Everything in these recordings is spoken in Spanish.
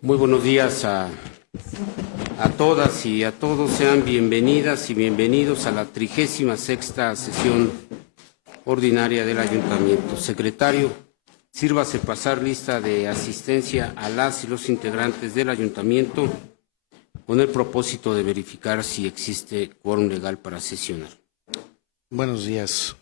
Muy buenos días a todas y a todos. Sean bienvenidas y bienvenidos a la 36ª sesión ordinaria del Ayuntamiento. Secretario, sírvase pasar lista de asistencia a las y los integrantes del Ayuntamiento con el propósito de verificar si existe quórum legal para sesionar. Buenos días.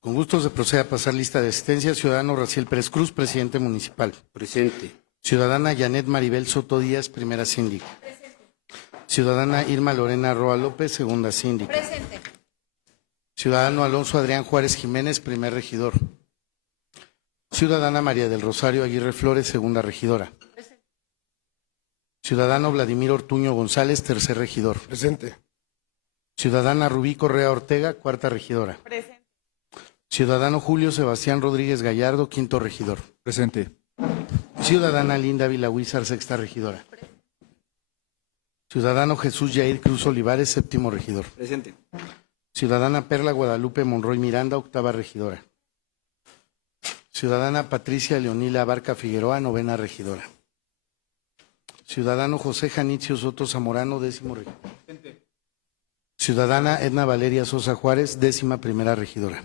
Con gusto se procede a pasar lista de asistencia. Ciudadano Raciel Pérez Cruz, presidente municipal. Presente. Ciudadana Janet Maribel Soto Díaz, primera síndica. Presente. Ciudadana Irma Lorena Roa López, segunda síndica. Presente. Ciudadano Alonso Adrián Juárez Jiménez, primer regidor. Ciudadana María del Rosario Aguirre Flores, segunda regidora. Presente. Ciudadano Vladimir Ortuño González, tercer regidor. Presente. Ciudadana Rubí Correa Ortega, cuarta regidora. Presente. Ciudadano Julio Sebastián Rodríguez Gallardo, quinto regidor. Presente. Ciudadana Linda Vilahuizar, sexta regidora. Ciudadano Jesús Yair Cruz Olivares, séptimo regidor. Presente. Ciudadana Perla Guadalupe Monroy Miranda, octava regidora. Ciudadana Patricia Leonila Abarca Figueroa, novena regidora. Ciudadano José Janitzio Soto Zamorano, décimo regidor. Presente. Ciudadana Edna Valeria Sosa Juárez, décima primera regidora.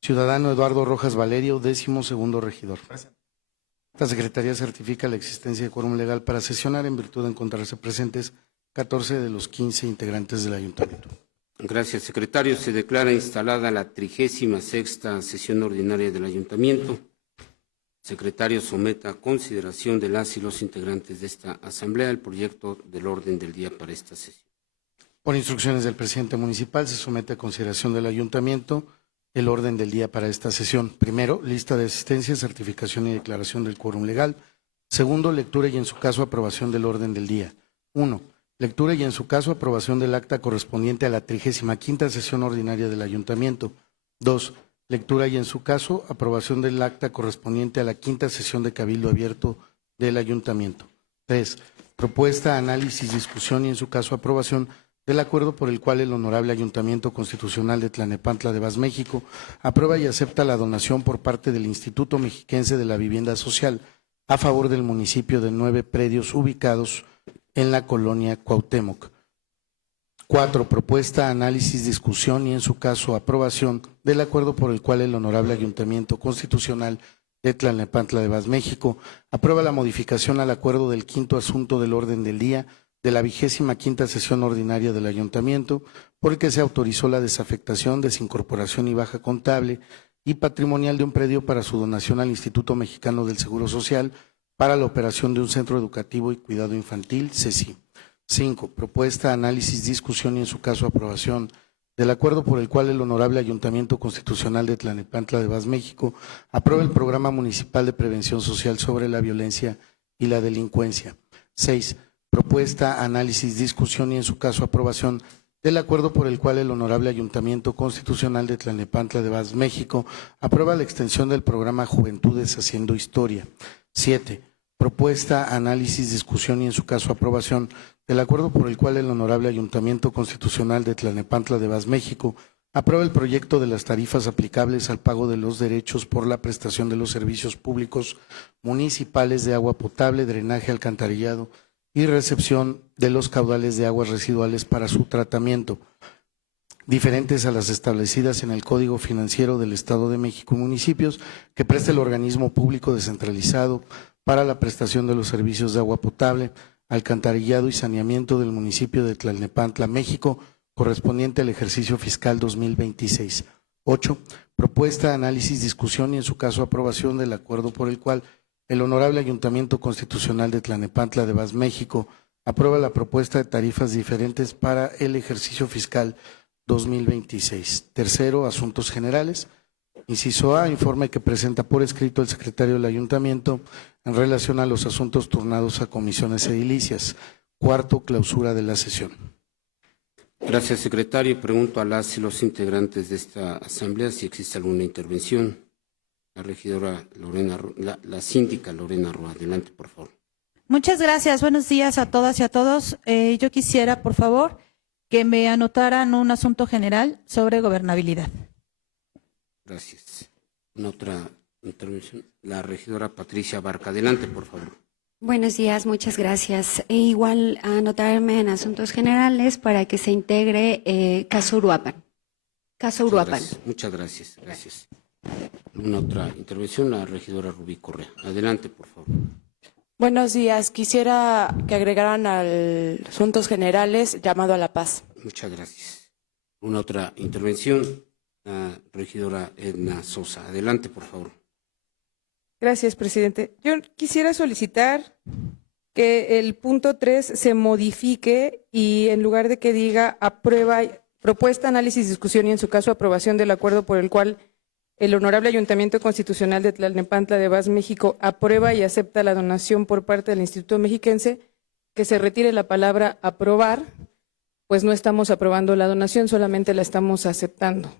Ciudadano Eduardo Rojas Valerio, décimo segundo regidor. Presente. Esta Secretaría certifica la existencia de quórum legal para sesionar en virtud de encontrarse presentes 14 de los 15 integrantes del Ayuntamiento. Gracias, secretario. Se declara instalada la 36ª sesión ordinaria del Ayuntamiento. Secretario, someta a consideración de las y los integrantes de esta Asamblea el proyecto del orden del día para esta sesión. Por instrucciones del presidente municipal, se somete a consideración del Ayuntamiento el orden del día para esta sesión. Primero, lista de asistencia, certificación y declaración del quórum legal. Segundo, lectura y en su caso aprobación del orden del día. 1. Lectura y en su caso aprobación del acta correspondiente a la 35ª sesión ordinaria del Ayuntamiento. 2. Lectura y en su caso aprobación del acta correspondiente a la 5ª sesión de Cabildo Abierto del Ayuntamiento. 3. Propuesta, análisis, discusión y en su caso aprobación del acuerdo por el cual el Honorable Ayuntamiento Constitucional de Tlalnepantla de Vaz, México, aprueba y acepta la donación por parte del Instituto Mexiquense de la Vivienda Social a favor del municipio de 9 predios ubicados en la colonia Cuauhtémoc. 4. Propuesta, análisis, discusión y en su caso aprobación del acuerdo por el cual el Honorable Ayuntamiento Constitucional de Tlalnepantla de Vaz, México, aprueba la modificación al acuerdo del quinto asunto del orden del día de la 25ª sesión ordinaria del Ayuntamiento, por el que se autorizó la desafectación, desincorporación y baja contable y patrimonial de un predio para su donación al Instituto Mexicano del Seguro Social para la operación de un centro educativo y cuidado infantil, CECI. 5. Propuesta, análisis, discusión y en su caso aprobación del acuerdo por el cual el Honorable Ayuntamiento Constitucional de Tlalnepantla de Vaz, México, aprueba el Programa Municipal de Prevención Social sobre la Violencia y la Delincuencia. 6. Propuesta, análisis, discusión y en su caso aprobación del acuerdo por el cual el Honorable Ayuntamiento Constitucional de Tlalnepantla de Vaz, México, aprueba la extensión del programa Juventudes Haciendo Historia. 7. Propuesta, análisis, discusión y en su caso aprobación del acuerdo por el cual el Honorable Ayuntamiento Constitucional de Tlalnepantla de Vaz, México, aprueba el proyecto de las tarifas aplicables al pago de los derechos por la prestación de los servicios públicos municipales de agua potable, drenaje, alcantarillado y recepción de los caudales de aguas residuales para su tratamiento, diferentes a las establecidas en el Código Financiero del Estado de México y municipios que presta el organismo público descentralizado para la prestación de los servicios de agua potable, alcantarillado y saneamiento del municipio de Tlalnepantla, México, correspondiente al ejercicio fiscal 2026. 8. Propuesta, análisis, discusión y en su caso aprobación del acuerdo por el cual el Honorable Ayuntamiento Constitucional de Tlalnepantla de Vaz, México, aprueba la propuesta de tarifas diferentes para el ejercicio fiscal 2026. Tercero, asuntos generales. Inciso A, informe que presenta por escrito el secretario del Ayuntamiento en relación a los asuntos turnados a comisiones edilicias. Cuarto, clausura de la sesión. Gracias, secretario. Pregunto a las y los integrantes de esta Asamblea si existe alguna intervención. La regidora Lorena, la síndica Lorena Roa. Adelante, por favor. Muchas gracias. Buenos días a todas y a todos. Yo quisiera, por favor, que me anotaran un asunto general sobre gobernabilidad. Gracias. Una otra intervención. La regidora Patricia Barca. Adelante, por favor. Buenos días, muchas gracias. E igual anotarme en asuntos generales para que se integre caso Uruapan. Caso Uruapan. Muchas gracias. Gracias. Una otra intervención, la regidora Rubí Correa. Adelante, por favor. Buenos días. Quisiera que agregaran al asuntos generales llamado a la paz. Muchas gracias. Una otra intervención, la regidora Edna Sosa. Adelante, por favor. Gracias, presidente. Yo quisiera solicitar que el punto 3 se modifique y en lugar de que diga aprueba, propuesta, análisis, discusión y en su caso aprobación del acuerdo por el cual el Honorable Ayuntamiento Constitucional de Tlalnepantla de Vaz, México, aprueba y acepta la donación por parte del Instituto Mexiquense, que se retire la palabra aprobar, pues no estamos aprobando la donación, solamente la estamos aceptando.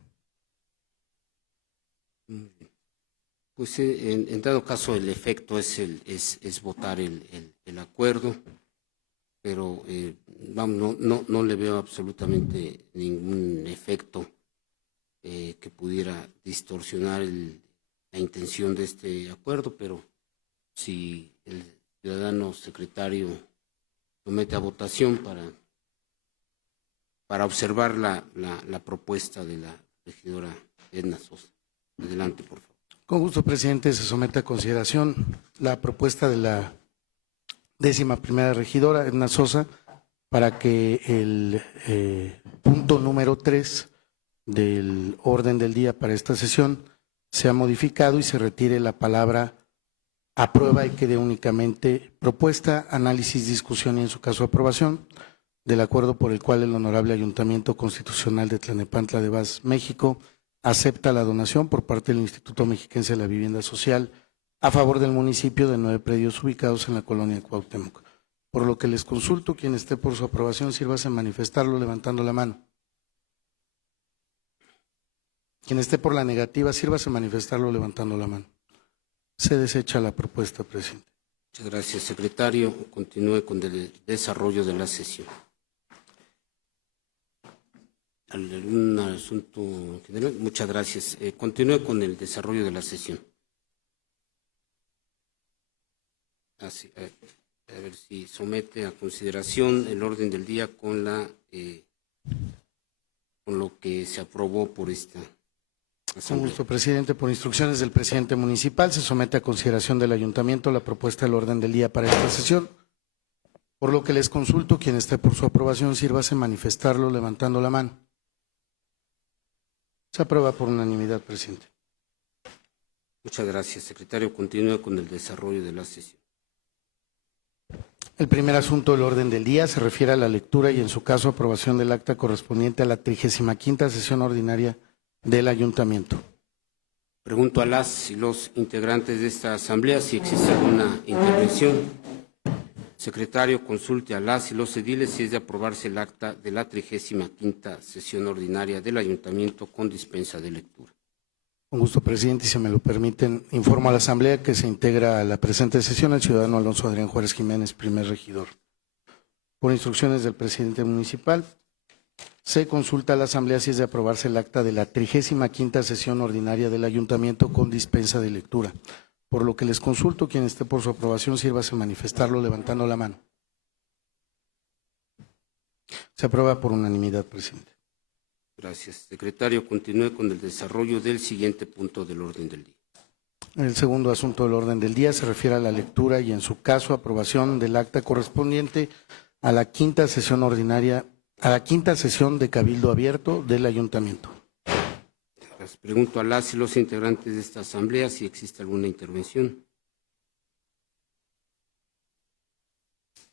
Pues en dado caso el efecto es votar el acuerdo, pero vamos, no le veo absolutamente ningún efecto que pudiera distorsionar la intención de este acuerdo, pero si el ciudadano secretario somete a votación para observar la propuesta de la regidora Edna Sosa. Adelante, por favor. Con gusto, presidente. Se somete a consideración la propuesta de la 11ª regidora, Edna Sosa, para que el punto número 3 del orden del día para esta sesión sea modificado y se retire la palabra aprueba y quede únicamente propuesta, análisis, discusión y en su caso aprobación del acuerdo por el cual el Honorable Ayuntamiento Constitucional de Tlalnepantla de Vaz, México, acepta la donación por parte del Instituto Mexiquense de la Vivienda Social a favor del municipio de 9 predios ubicados en la colonia Cuauhtémoc. Por lo que les consulto, quien esté por su aprobación, sírvase a manifestarlo levantando la mano. Quien esté por la negativa, sírvase a manifestarlo levantando la mano. Se desecha la propuesta, presidente. Muchas gracias, secretario. Continúe con el desarrollo de la sesión. ¿Algún asunto general? Muchas gracias. Continúe con el desarrollo de la sesión. Así, a ver si somete a consideración el orden del día con lo que se aprobó por esta Con asamblea. gusto, presidente. Por instrucciones del presidente municipal, se somete a consideración del ayuntamiento la propuesta del orden del día para esta sesión. Por lo que les consulto, quien esté por su aprobación, sírvase a manifestarlo levantando la mano. Se aprueba por unanimidad, presidente. Muchas gracias, secretario. Continúe con el desarrollo de la sesión. El primer asunto del orden del día se refiere a la lectura y, en su caso, aprobación del acta correspondiente a la 35ª sesión ordinaria del ayuntamiento. Pregunto a las y los integrantes de esta asamblea si existe alguna intervención. Secretario, consulte a las y los ediles si es de aprobarse el acta de la 35ª sesión ordinaria del ayuntamiento con dispensa de lectura. Con gusto, presidente, y si me lo permiten, informo a la asamblea que se integra a la presente sesión el ciudadano Alonso Adrián Juárez Jiménez, primer regidor. Por instrucciones del presidente municipal, se consulta a la asamblea si es de aprobarse el acta de la 35ª sesión ordinaria del ayuntamiento con dispensa de lectura. Por lo que les consulto, quien esté por su aprobación, sírvase a manifestarlo levantando la mano. Se aprueba por unanimidad, presidente. Gracias. Secretario, continúe con el desarrollo del siguiente punto del orden del día. El segundo asunto del orden del día se refiere a la lectura y, en su caso, aprobación del acta correspondiente a la 5ª sesión ordinaria, a la 5ª sesión de Cabildo Abierto del ayuntamiento. Les pregunto a las y los integrantes de esta asamblea si existe alguna intervención.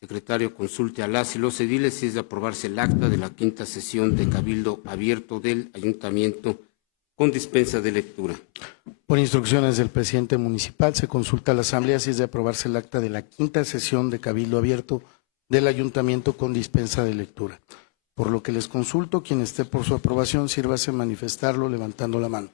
Secretario, consulte a las y los ediles si es de aprobarse el acta de la 5ª sesión de Cabildo Abierto del ayuntamiento con dispensa de lectura. Por instrucciones del presidente municipal, se consulta a la asamblea si es de aprobarse el acta de la 5ª sesión de Cabildo Abierto del ayuntamiento con dispensa de lectura. Por lo que les consulto, quien esté por su aprobación, sírvase a manifestarlo levantando la mano.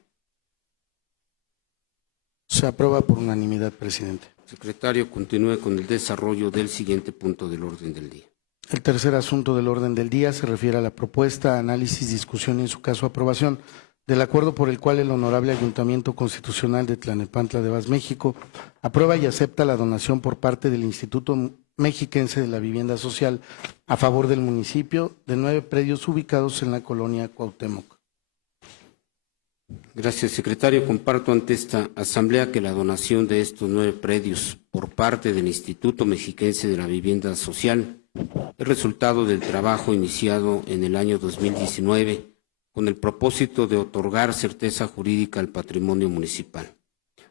Se aprueba por unanimidad, presidente. Secretario, continúe con el desarrollo del siguiente punto del orden del día. El tercer asunto del orden del día se refiere a la propuesta, análisis, discusión y, en su caso, aprobación del acuerdo por el cual el Honorable Ayuntamiento Constitucional de Tlalnepantla de Vaz, México, aprueba y acepta la donación por parte del Instituto Mexiquense de la Vivienda Social a favor del municipio de 9 predios ubicados en la colonia Cuauhtémoc. Gracias, secretario. Comparto ante esta asamblea que la donación de estos 9 predios por parte del Instituto Mexiquense de la Vivienda Social es resultado del trabajo iniciado en el año 2019 con el propósito de otorgar certeza jurídica al patrimonio municipal.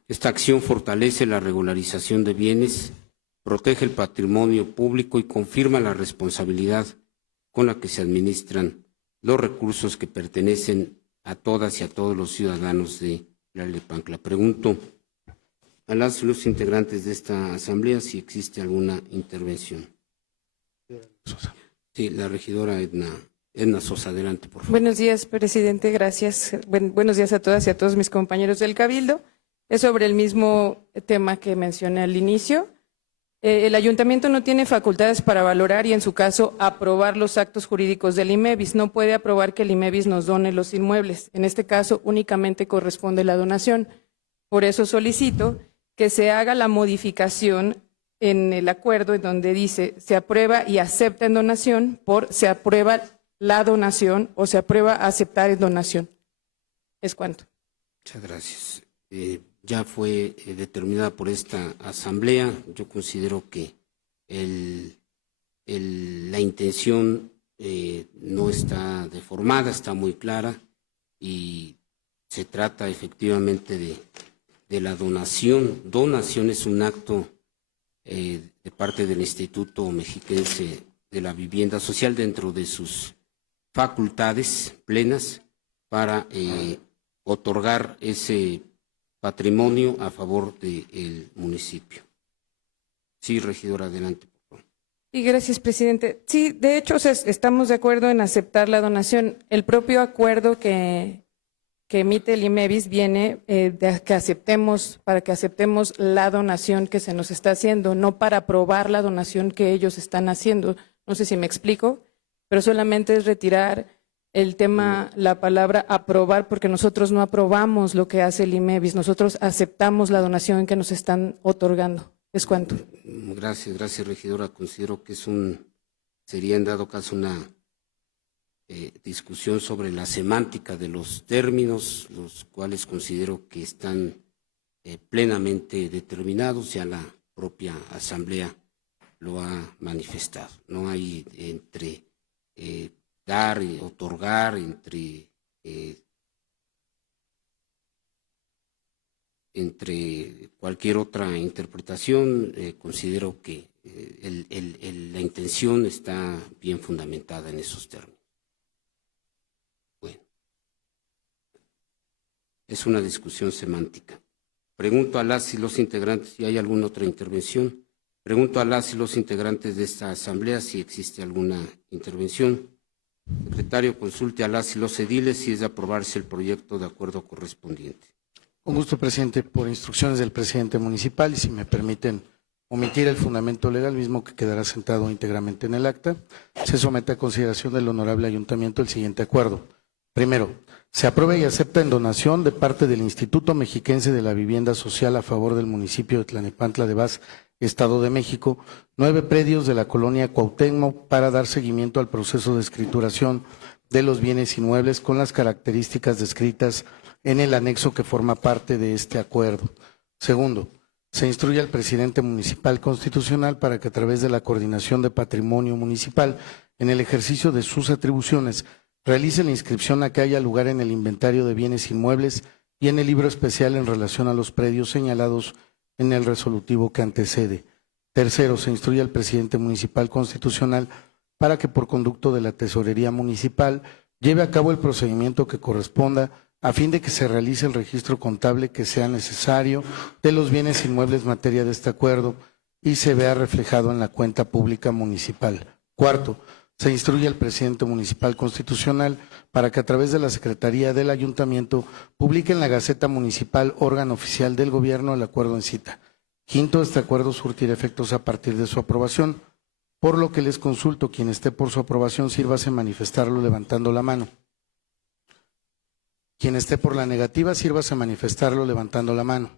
Esta acción fortalece la regularización de bienes, protege el patrimonio público y confirma la responsabilidad con la que se administran los recursos que pertenecen a todas y a todos los ciudadanos de Tlalnepantla. Pregunto a las y los integrantes de esta asamblea si existe alguna intervención. Sí, la regidora Edna Sosa, adelante, por favor. Buenos días, presidente, gracias. Buenos días a todas y a todos mis compañeros del Cabildo. Es sobre el mismo tema que mencioné al inicio. El ayuntamiento no tiene facultades para valorar y, en su caso, aprobar los actos jurídicos del IMEVIS. No puede aprobar que el IMEVIS nos done los inmuebles. En este caso, únicamente corresponde la donación. Por eso solicito que se haga la modificación en el acuerdo en donde dice se aprueba y acepta en donación por se aprueba la donación o se aprueba aceptar en donación. ¿Es cuánto? Muchas gracias. Ya fue determinada por esta asamblea. Yo considero que la intención no está deformada, está muy clara y se trata efectivamente de la donación. Donación es un acto de parte del Instituto Mexiquense de la Vivienda Social dentro de sus facultades plenas para otorgar ese patrimonio a favor del municipio. Sí, regidora, adelante, por favor. Y gracias, presidente. Sí, de hecho, estamos de acuerdo en aceptar la donación. El propio acuerdo que emite el IMEVIS viene para que aceptemos la donación que se nos está haciendo, no para aprobar la donación que ellos están haciendo. No sé si me explico, pero solamente es retirar el tema, la palabra aprobar, porque nosotros no aprobamos lo que hace el IMEVIS, nosotros aceptamos la donación que nos están otorgando. ¿Es cuánto? Gracias, regidora. Considero que sería en dado caso una discusión sobre la semántica de los términos, los cuales considero que están plenamente determinados, ya la propia asamblea lo ha manifestado. No hay entre dar y otorgar, entre cualquier otra interpretación. Considero que la intención está bien fundamentada en esos términos. Bueno, es una discusión semántica. Pregunto a las y los integrantes si hay alguna otra intervención. Pregunto a las y los integrantes de esta asamblea si existe alguna intervención. Secretario, consulte a las y los ediles si es de aprobarse el proyecto de acuerdo correspondiente. Con gusto, presidente, por instrucciones del presidente municipal y si me permiten omitir el fundamento legal mismo que quedará sentado íntegramente en el acta, se somete a consideración del honorable ayuntamiento el siguiente acuerdo. Primero, se aprueba y acepta en donación de parte del Instituto Mexiquense de la Vivienda Social a favor del municipio de Tlalnepantla de Vaz, Estado de México, 9 predios de la colonia Cuauhtémoc para dar seguimiento al proceso de escrituración de los bienes inmuebles con las características descritas en el anexo que forma parte de este acuerdo. Segundo, se instruye al presidente municipal constitucional para que a través de la Coordinación de Patrimonio Municipal, en el ejercicio de sus atribuciones, realice la inscripción a que haya lugar en el inventario de bienes inmuebles y en el libro especial en relación a los predios señalados en el resolutivo que antecede. Tercero, se instruye al presidente municipal constitucional para que por conducto de la Tesorería Municipal lleve a cabo el procedimiento que corresponda a fin de que se realice el registro contable que sea necesario de los bienes inmuebles materia de este acuerdo y se vea reflejado en la cuenta pública municipal. Cuarto, se instruye al presidente municipal constitucional para que a través de la Secretaría del Ayuntamiento publique en la Gaceta Municipal, órgano oficial del Gobierno, el acuerdo en cita. Quinto, este acuerdo surtirá efectos a partir de su aprobación, por lo que les consulto, quien esté por su aprobación, sírvase manifestarlo levantando la mano. Quien esté por la negativa, sírvase a manifestarlo levantando la mano.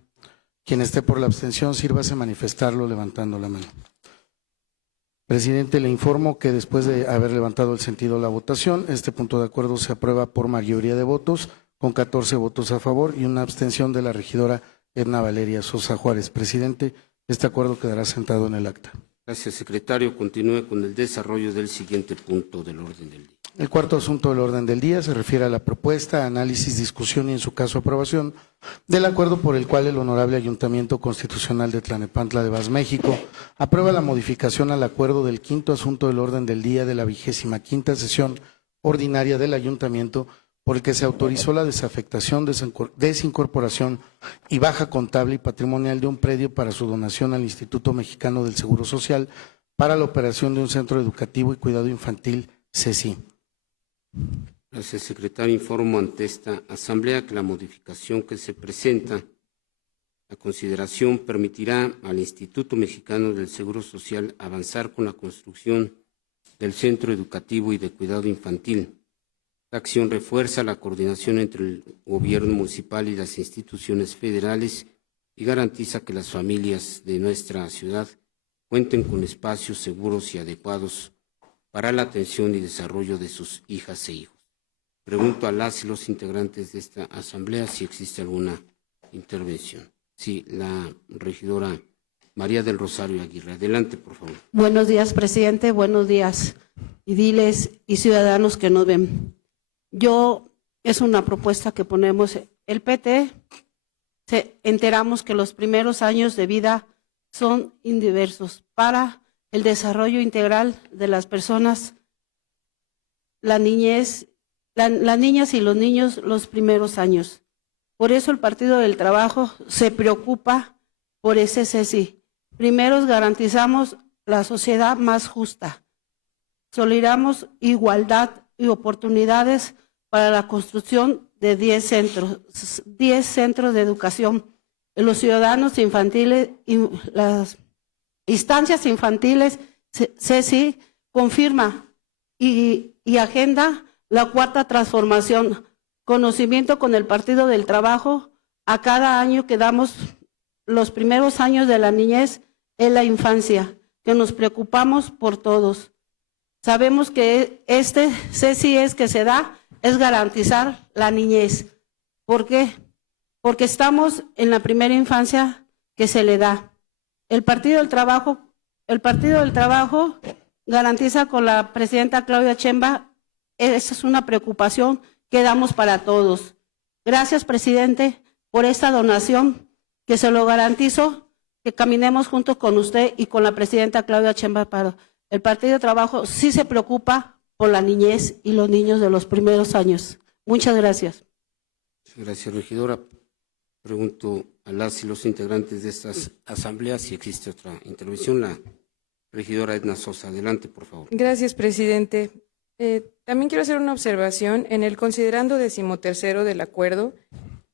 Quien esté por la abstención, sírvase a manifestarlo levantando la mano. Presidente, le informo que después de haber levantado el sentido de la votación, este punto de acuerdo se aprueba por mayoría de votos, con 14 votos a favor y una abstención de la regidora Edna Valeria Sosa Juárez. Presidente, este acuerdo quedará sentado en el acta. Gracias, secretario. Continúe con el desarrollo del siguiente punto del orden del día. El cuarto asunto del orden del día se refiere a la propuesta, análisis, discusión y en su caso aprobación del acuerdo por el cual el Honorable Ayuntamiento Constitucional de Tlanepantla de Vaz, México, aprueba la modificación al acuerdo del quinto asunto del orden del día de la 25ª sesión ordinaria del Ayuntamiento, por el que se autorizó la desafectación, desincorporación y baja contable y patrimonial de un predio para su donación al Instituto Mexicano del Seguro Social para la operación de un centro educativo y cuidado infantil, CECI. Gracias, secretario. Informo ante esta asamblea que la modificación que se presenta a consideración permitirá al Instituto Mexicano del Seguro Social avanzar con la construcción del centro educativo y de cuidado infantil. Esta acción refuerza la coordinación entre el gobierno municipal y las instituciones federales y garantiza que las familias de nuestra ciudad cuenten con espacios seguros y adecuados para la atención y desarrollo de sus hijas e hijos. Pregunto a las y los integrantes de esta asamblea si existe alguna intervención. Sí, la regidora María del Rosario Aguirre. Adelante, por favor. Buenos días, presidente. Buenos días, ediles y ciudadanos que nos ven. Es una propuesta que ponemos. El PT, enteramos que los primeros años de vida son indiversos para el desarrollo integral de las personas, la niñez, las niñas y los niños los primeros años. Por eso el Partido del Trabajo se preocupa por ese CECI. Primero garantizamos la sociedad más justa, solidaramos igualdad y oportunidades para la construcción de 10 centros de educación. Los ciudadanos infantiles y las instancias infantiles, CECI confirma y agenda la cuarta transformación, conocimiento con el Partido del Trabajo. A cada año que damos los primeros años de la niñez en la infancia, que nos preocupamos por todos. Sabemos que este CECI que se da es garantizar la niñez. ¿Por qué? Porque estamos en la primera infancia que se le da. El Partido del Trabajo garantiza con la presidenta Claudia Sheinbaum, esa es una preocupación que damos para todos. Gracias, presidente, por esta donación, que se lo garantizo, que caminemos juntos con usted y con la presidenta Claudia Sheinbaum. El Partido del Trabajo sí se preocupa por la niñez y los niños de los primeros años. Muchas gracias. Gracias, regidora. Pregunto a las y los integrantes de estas asambleas si existe otra intervención. La regidora Edna Sosa. Adelante, por favor. Gracias, presidente. También quiero hacer una observación. En el considerando 13º del acuerdo,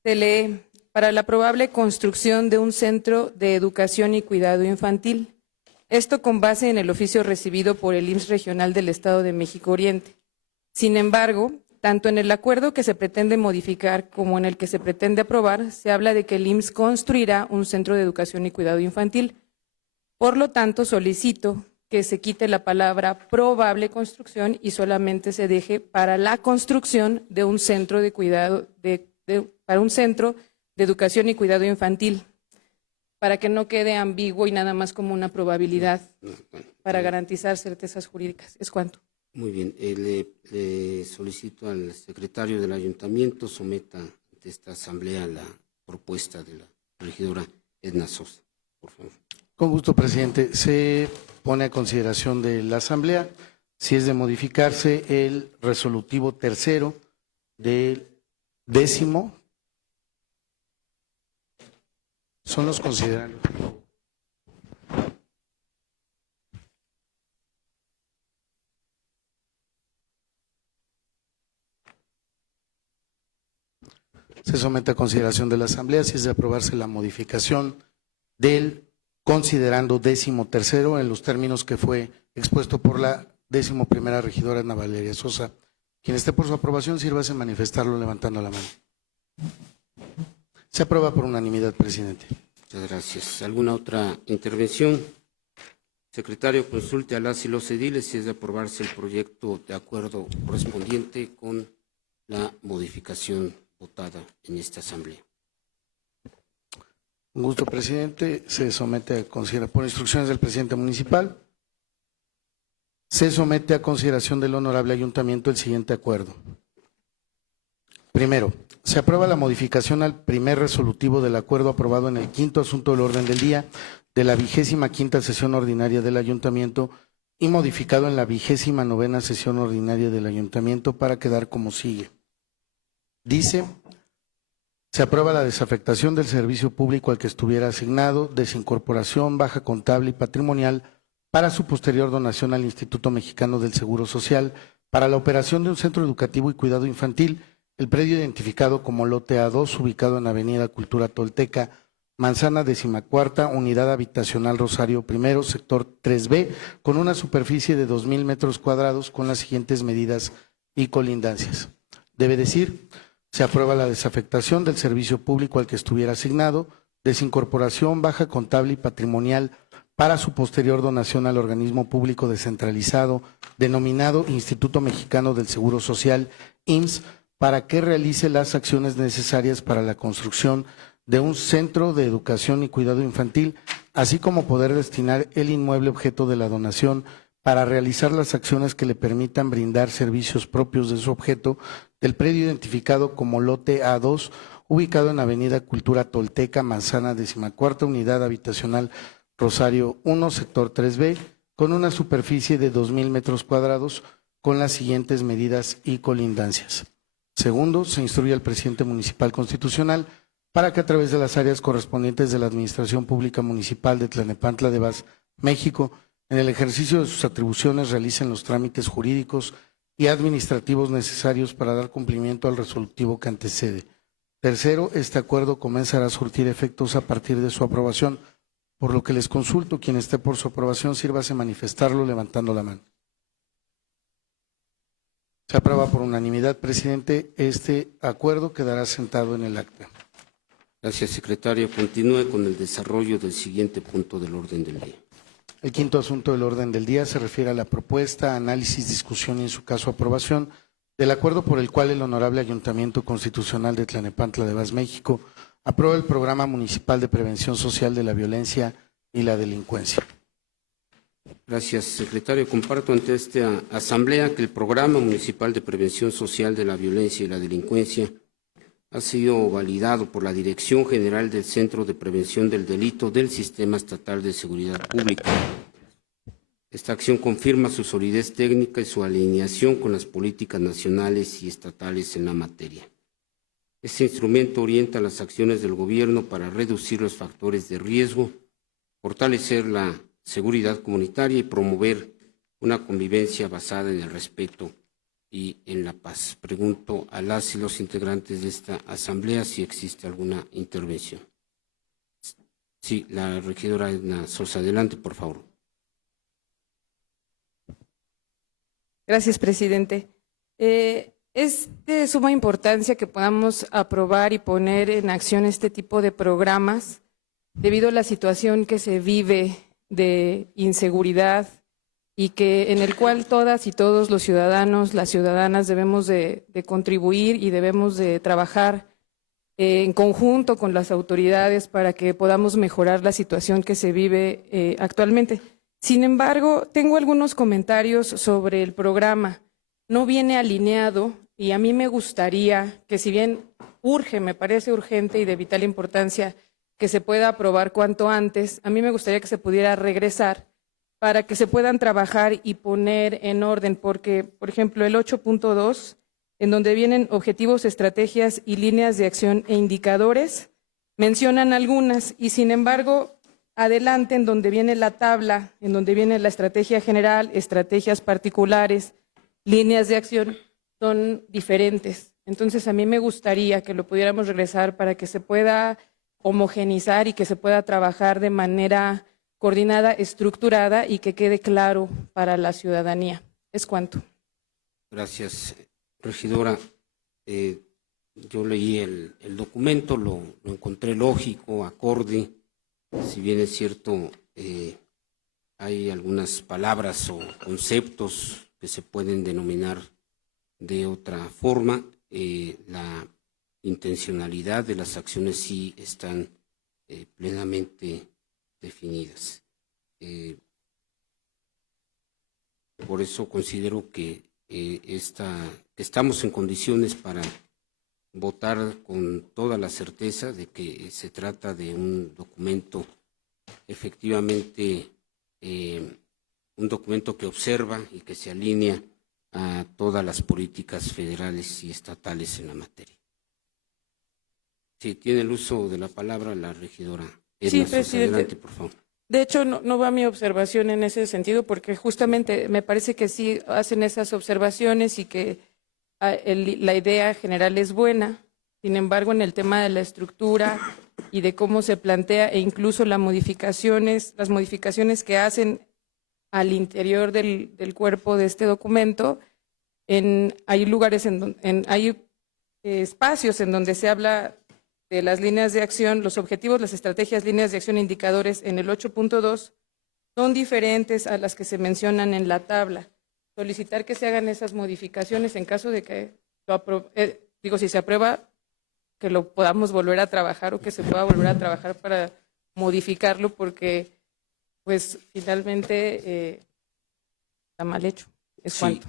se lee para la probable construcción de un centro de educación y cuidado infantil. Esto con base en el oficio recibido por el IMSS Regional del Estado de México Oriente. Sin embargo, tanto en el acuerdo que se pretende modificar como en el que se pretende aprobar, se habla de que el IMSS construirá un centro de educación y cuidado infantil. Por lo tanto, solicito que se quite la palabra probable construcción y solamente se deje para la construcción de un centro de cuidado, para un centro de educación y cuidado infantil, para que no quede ambiguo y nada más como una probabilidad para garantizar certezas jurídicas. Es cuanto. Muy bien. Le solicito al secretario del ayuntamiento someta ante esta asamblea la propuesta de la regidora Edna Sosa. Por favor. Con gusto, presidente. Se pone a consideración de la asamblea si es de modificarse el resolutivo tercero del 10º. Son los considerandos. Se somete a consideración de la asamblea si es de aprobarse la modificación del considerando 13º en los términos que fue expuesto por la 11ª regidora Edna Valeria Sosa. Quien esté por su aprobación, sírvase a manifestarlo levantando la mano. Se aprueba por unanimidad, presidente. Muchas gracias. ¿Alguna otra intervención? Secretario, consulte a las y los ediles si es de aprobarse el proyecto de acuerdo correspondiente con la modificación votada en esta asamblea. Un gusto, presidente. Se somete a consideración, por instrucciones del presidente municipal, se somete a consideración del honorable ayuntamiento el siguiente acuerdo. Primero, se aprueba la modificación al primer resolutivo del acuerdo aprobado en el quinto asunto del orden del día de la 25ª sesión ordinaria del ayuntamiento y modificado en la 29ª sesión ordinaria del ayuntamiento para quedar como sigue. Dice: se aprueba la desafectación del servicio público al que estuviera asignado, desincorporación, baja contable y patrimonial para su posterior donación al Instituto Mexicano del Seguro Social para la operación de un centro educativo y cuidado infantil, el predio identificado como lote A2, ubicado en Avenida Cultura Tolteca, Manzana 14ª, Unidad Habitacional Rosario I, sector 3B, con una superficie de 2,000 metros cuadrados con las siguientes medidas y colindancias. Debe decir: se aprueba la desafectación del servicio público al que estuviera asignado, desincorporación, baja contable y patrimonial para su posterior donación al organismo público descentralizado denominado Instituto Mexicano del Seguro Social, IMSS, para que realice las acciones necesarias para la construcción de un centro de educación y cuidado infantil, así como poder destinar el inmueble objeto de la donación para realizar las acciones que le permitan brindar servicios propios de su objeto del predio identificado como lote A2, ubicado en Avenida Cultura Tolteca, Manzana 14ª, Unidad Habitacional Rosario I, sector 3B, con una superficie de 2,000 metros cuadrados con las siguientes medidas y colindancias. Segundo, se instruye al presidente municipal constitucional para que a través de las áreas correspondientes de la Administración Pública Municipal de Tlalnepantla de Vaz, México, en el ejercicio de sus atribuciones realicen los trámites jurídicos y administrativos necesarios para dar cumplimiento al resolutivo que antecede. Tercero, este acuerdo comenzará a surtir efectos a partir de su aprobación, por lo que les consulto: quien esté por su aprobación, sírvase manifestarlo levantando la mano. Se aprueba por unanimidad, presidente. Este acuerdo quedará sentado en el acta. Gracias, secretario. Continúe con el desarrollo del siguiente punto del orden del día. El quinto asunto del orden del día se refiere a la propuesta, análisis, discusión y en su caso aprobación del acuerdo por el cual el Honorable Ayuntamiento Constitucional de Tlalnepantla de Vaz, México, aprueba el Programa Municipal de Prevención Social de la Violencia y la Delincuencia. Gracias, secretario. Comparto ante esta asamblea que el Programa Municipal de Prevención Social de la Violencia y la Delincuencia ha sido validado por la Dirección General del Centro de Prevención del Delito del Sistema Estatal de Seguridad Pública. Esta acción confirma su solidez técnica y su alineación con las políticas nacionales y estatales en la materia. Este instrumento orienta las acciones del gobierno para reducir los factores de riesgo, fortalecer la seguridad comunitaria y promover una convivencia basada en el respeto y en la paz. Pregunto a las y los integrantes de esta asamblea si existe alguna intervención. Sí, la regidora Edna Sosa, adelante, por favor. Gracias, presidente. Es de suma importancia que podamos aprobar y poner en acción este tipo de programas debido a la situación que se vive de inseguridad y que en el cual todas y todos los ciudadanos, las ciudadanas debemos de contribuir y debemos de trabajar en conjunto con las autoridades para que podamos mejorar la situación que se vive actualmente. Sin embargo, tengo algunos comentarios sobre el programa. No viene alineado y a mí me gustaría que, si bien urge, me parece urgente y de vital importancia que se pueda aprobar cuanto antes, a mí me gustaría que se pudiera regresar para que se puedan trabajar y poner en orden, porque, por ejemplo, el 8.2, en donde vienen objetivos, estrategias y líneas de acción e indicadores, mencionan algunas y, sin embargo, adelante, en donde viene la tabla, en donde viene la estrategia general, estrategias particulares, líneas de acción, son diferentes. Entonces, a mí me gustaría que lo pudiéramos regresar para que se pueda homogenizar y que se pueda trabajar de manera coordinada, estructurada y que quede claro para la ciudadanía. Es cuanto. Gracias, regidora. yo leí el documento, lo encontré lógico, acorde, si bien es cierto, hay algunas palabras o conceptos que se pueden denominar de otra forma, la intencionalidad de las acciones sí están plenamente definidas. Por eso considero que estamos en condiciones para votar con toda la certeza de que se trata de un documento efectivamente, un documento que observa y que se alinea a todas las políticas federales y estatales en la materia. Sí, tiene el uso de la palabra la regidora Edna Sí, Sosa. presidente. Adelante, por favor. De hecho, no va mi observación en ese sentido, porque justamente me parece que sí hacen esas observaciones y que la idea general es buena. Sin embargo, en el tema de la estructura y de cómo se plantea, e incluso las modificaciones que hacen al interior del cuerpo de este documento, hay lugares, hay espacios en donde se habla de las líneas de acción, los objetivos, las estrategias, líneas de acción e indicadores en el 8.2 son diferentes a las que se mencionan en la tabla. Solicitar que se hagan esas modificaciones en caso de que si se aprueba, que lo podamos volver a trabajar o que se pueda volver a trabajar para modificarlo, porque pues finalmente está mal hecho. Es Sí, cuanto.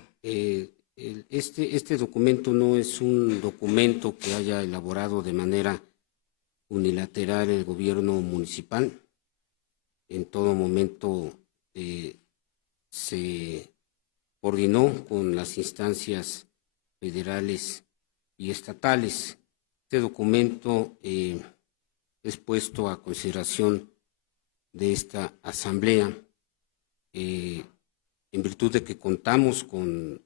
este documento no es un documento que haya elaborado de manera unilateral el gobierno municipal. En todo momento se coordinó con las instancias federales y estatales. Este documento es puesto a consideración de esta asamblea en virtud de que contamos con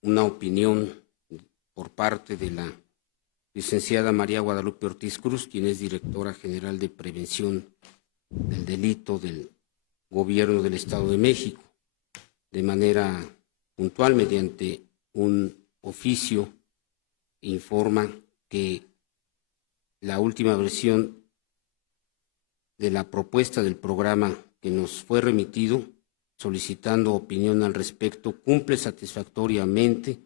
una opinión por parte de la licenciada María Guadalupe Ortiz Cruz, quien es directora general de Prevención del Delito del Gobierno del Estado de México. De manera puntual, mediante un oficio, informa que la última versión de la propuesta del programa que nos fue remitido, solicitando opinión al respecto, cumple satisfactoriamente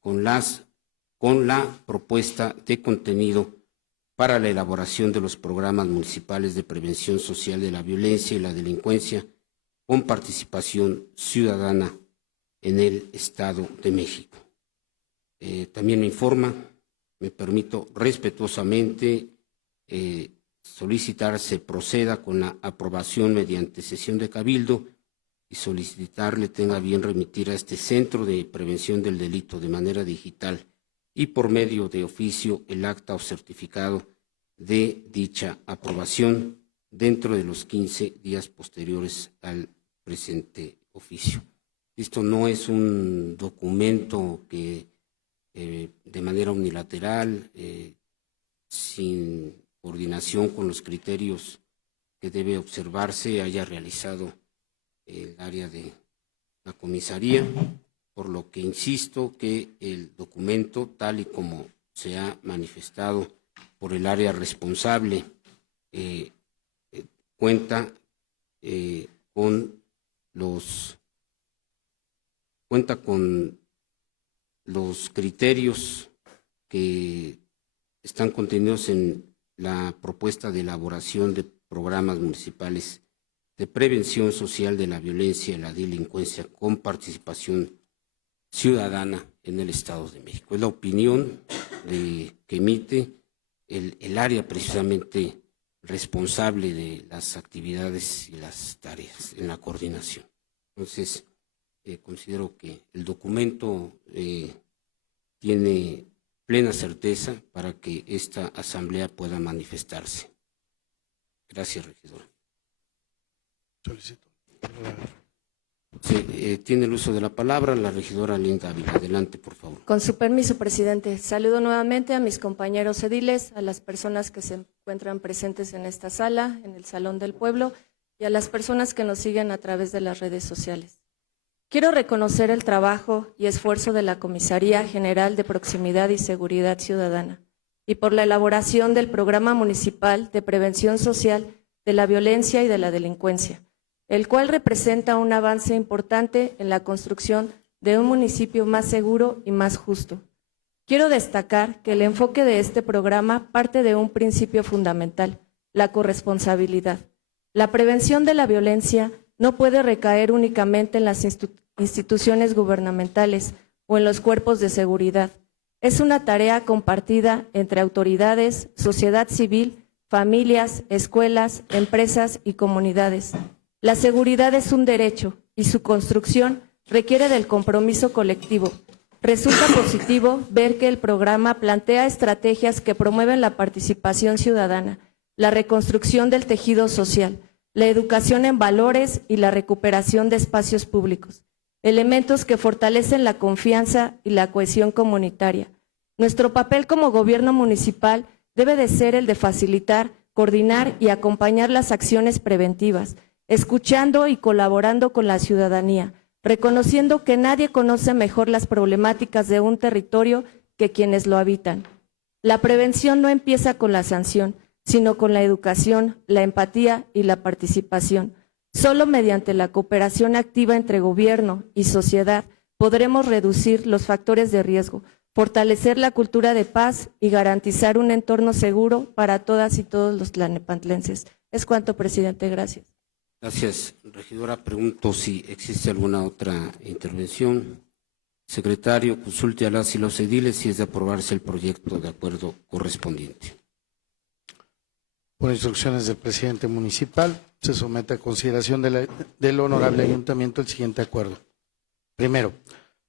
con la propuesta de contenido para la elaboración de los programas municipales de prevención social de la violencia y la delincuencia con participación ciudadana en el Estado de México. También me informa, me permito respetuosamente solicitar se proceda con la aprobación mediante sesión de cabildo y solicitarle tenga bien remitir a este Centro de Prevención del Delito de manera digital y por medio de oficio el acta o certificado de dicha aprobación dentro de los 15 días posteriores al presente oficio. Esto no es un documento que de manera unilateral, sin coordinación con los criterios que debe observarse, haya realizado el área de la comisaría, por lo que insisto que el documento, tal y como se ha manifestado por el área responsable, cuenta con los criterios que están contenidos en la propuesta de elaboración de programas municipales de prevención social de la violencia y la delincuencia con participación ciudadana en el Estado de México. Es la opinión que emite el área precisamente responsable de las actividades y las tareas en la coordinación. Entonces, considero que el documento tiene plena certeza para que esta asamblea pueda manifestarse. Gracias, regidora. Solicito. Sí, tiene el uso de la palabra la regidora Linda Ávila. Adelante, por favor. Con su permiso, presidente. Saludo nuevamente a mis compañeros ediles, a las personas que se encuentran presentes en esta sala, en el Salón del Pueblo, y a las personas que nos siguen a través de las redes sociales. Quiero reconocer el trabajo y esfuerzo de la Comisaría General de Proximidad y Seguridad Ciudadana y por la elaboración del Programa Municipal de Prevención Social de la Violencia y de la Delincuencia, el cual representa un avance importante en la construcción de un municipio más seguro y más justo. Quiero destacar que el enfoque de este programa parte de un principio fundamental, la corresponsabilidad. La prevención de la violencia no puede recaer únicamente en las instituciones gubernamentales o en los cuerpos de seguridad. Es una tarea compartida entre autoridades, sociedad civil, familias, escuelas, empresas y comunidades. La seguridad es un derecho y su construcción requiere del compromiso colectivo. Resulta positivo ver que el programa plantea estrategias que promueven la participación ciudadana, la reconstrucción del tejido social, la educación en valores y la recuperación de espacios públicos, elementos que fortalecen la confianza y la cohesión comunitaria. Nuestro papel como gobierno municipal debe de ser el de facilitar, coordinar y acompañar las acciones preventivas, escuchando y colaborando con la ciudadanía, reconociendo que nadie conoce mejor las problemáticas de un territorio que quienes lo habitan. La prevención no empieza con la sanción, sino con la educación, la empatía y la participación. Solo mediante la cooperación activa entre gobierno y sociedad podremos reducir los factores de riesgo, fortalecer la cultura de paz y garantizar un entorno seguro para todas y todos los tlalnepantlenses. Es cuanto, presidente. Gracias. Gracias, regidora. Pregunto si existe alguna otra intervención. Secretario, consulte a las y los ediles si es de aprobarse el proyecto de acuerdo correspondiente. Por instrucciones del presidente municipal, se somete a consideración del honorable ayuntamiento el siguiente acuerdo. Primero,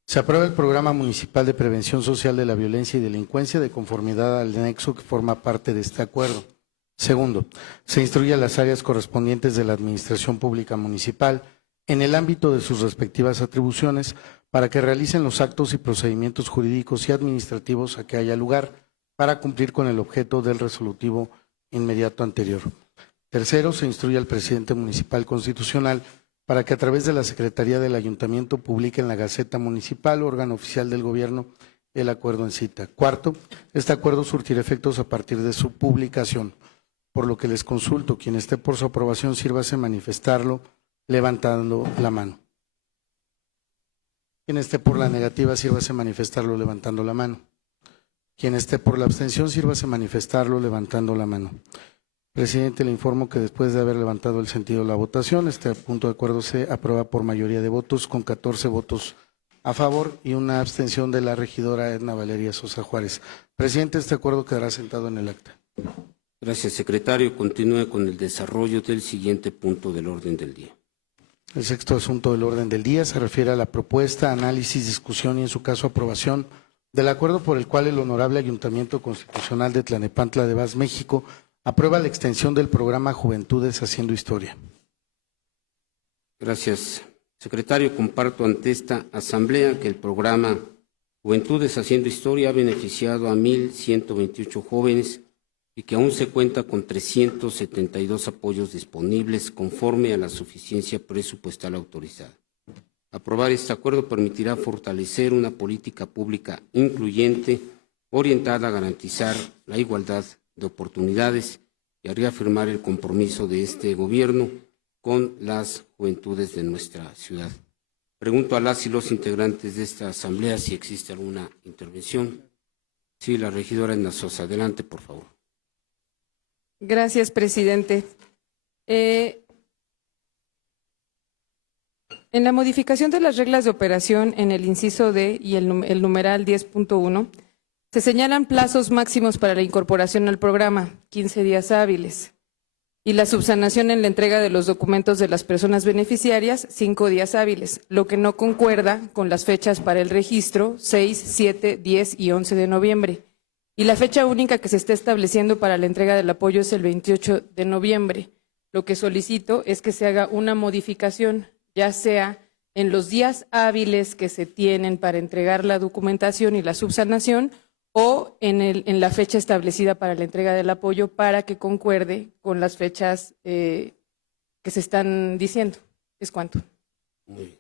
se aprueba el Programa Municipal de Prevención Social de la Violencia y Delincuencia de conformidad al anexo que forma parte de este acuerdo. Segundo, se instruye a las áreas correspondientes de la Administración Pública Municipal en el ámbito de sus respectivas atribuciones para que realicen los actos y procedimientos jurídicos y administrativos a que haya lugar para cumplir con el objeto del resolutivo inmediato anterior. Tercero, se instruye al presidente municipal constitucional para que a través de la Secretaría del Ayuntamiento publique en la Gaceta Municipal, órgano oficial del gobierno, el acuerdo en cita. Cuarto, este acuerdo surtirá efectos a partir de su publicación, por lo que les consulto, quien esté por su aprobación, sírvase manifestarlo levantando la mano. Quien esté por la negativa, sírvase manifestarlo levantando la mano. Quien esté por la abstención, sírvase manifestarlo levantando la mano. Presidente, le informo que después de haber levantado el sentido de la votación, este punto de acuerdo se aprueba por mayoría de votos, con 14 votos a favor y una abstención de la regidora Edna Valeria Sosa Juárez. Presidente, este acuerdo quedará sentado en el acta. Gracias, secretario. Continúe con el desarrollo del siguiente punto del orden del día. El sexto asunto del orden del día se refiere a la propuesta, análisis, discusión y en su caso aprobación del acuerdo por el cual el Honorable Ayuntamiento Constitucional de Tlalnepantla de Vaz, México, aprueba la extensión del programa Juventudes Haciendo Historia. Gracias, secretario. Comparto ante esta asamblea que el programa Juventudes Haciendo Historia ha beneficiado a 1,128 jóvenes y que aún se cuenta con 372 apoyos disponibles conforme a la suficiencia presupuestal autorizada. Aprobar este acuerdo permitirá fortalecer una política pública incluyente orientada a garantizar la igualdad de oportunidades y a reafirmar el compromiso de este gobierno con las juventudes de nuestra ciudad. Pregunto a las y los integrantes de esta asamblea si existe alguna intervención. Sí, la regidora Edna Sosa. Adelante, por favor. Gracias, presidente. En la modificación de las reglas de operación en el inciso D y el numeral 10.1, se señalan plazos máximos para la incorporación al programa, 15 días hábiles, y la subsanación en la entrega de los documentos de las personas beneficiarias, 5 días hábiles, lo que no concuerda con las fechas para el registro, 6, 7, 10 y 11 de noviembre. Y la fecha única que se está estableciendo para la entrega del apoyo es el 28 de noviembre. Lo que solicito es que se haga una modificación, ya sea en los días hábiles que se tienen para entregar la documentación y la subsanación o en la fecha establecida para la entrega del apoyo para que concuerde con las fechas que se están diciendo. ¿Es cuánto? Muy bien.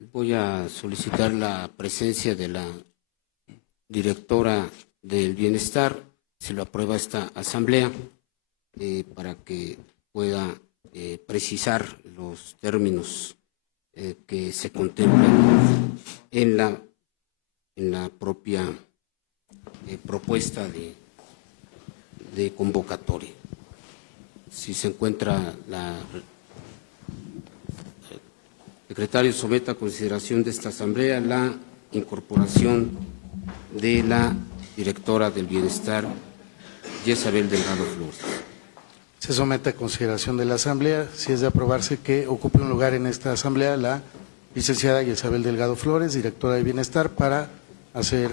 Voy a solicitar la presencia de la directora del Bienestar, se lo aprueba esta asamblea, para que pueda precisar los términos que se contemplan en la propia propuesta de convocatoria. Si se encuentra secretario, someta a consideración de esta asamblea la incorporación de la directora del Bienestar, Yesabel Delgado Flores. Se somete a consideración de la asamblea, si es de aprobarse, que ocupe un lugar en esta asamblea la licenciada Yesabel Delgado Flores, directora de Bienestar, para hacer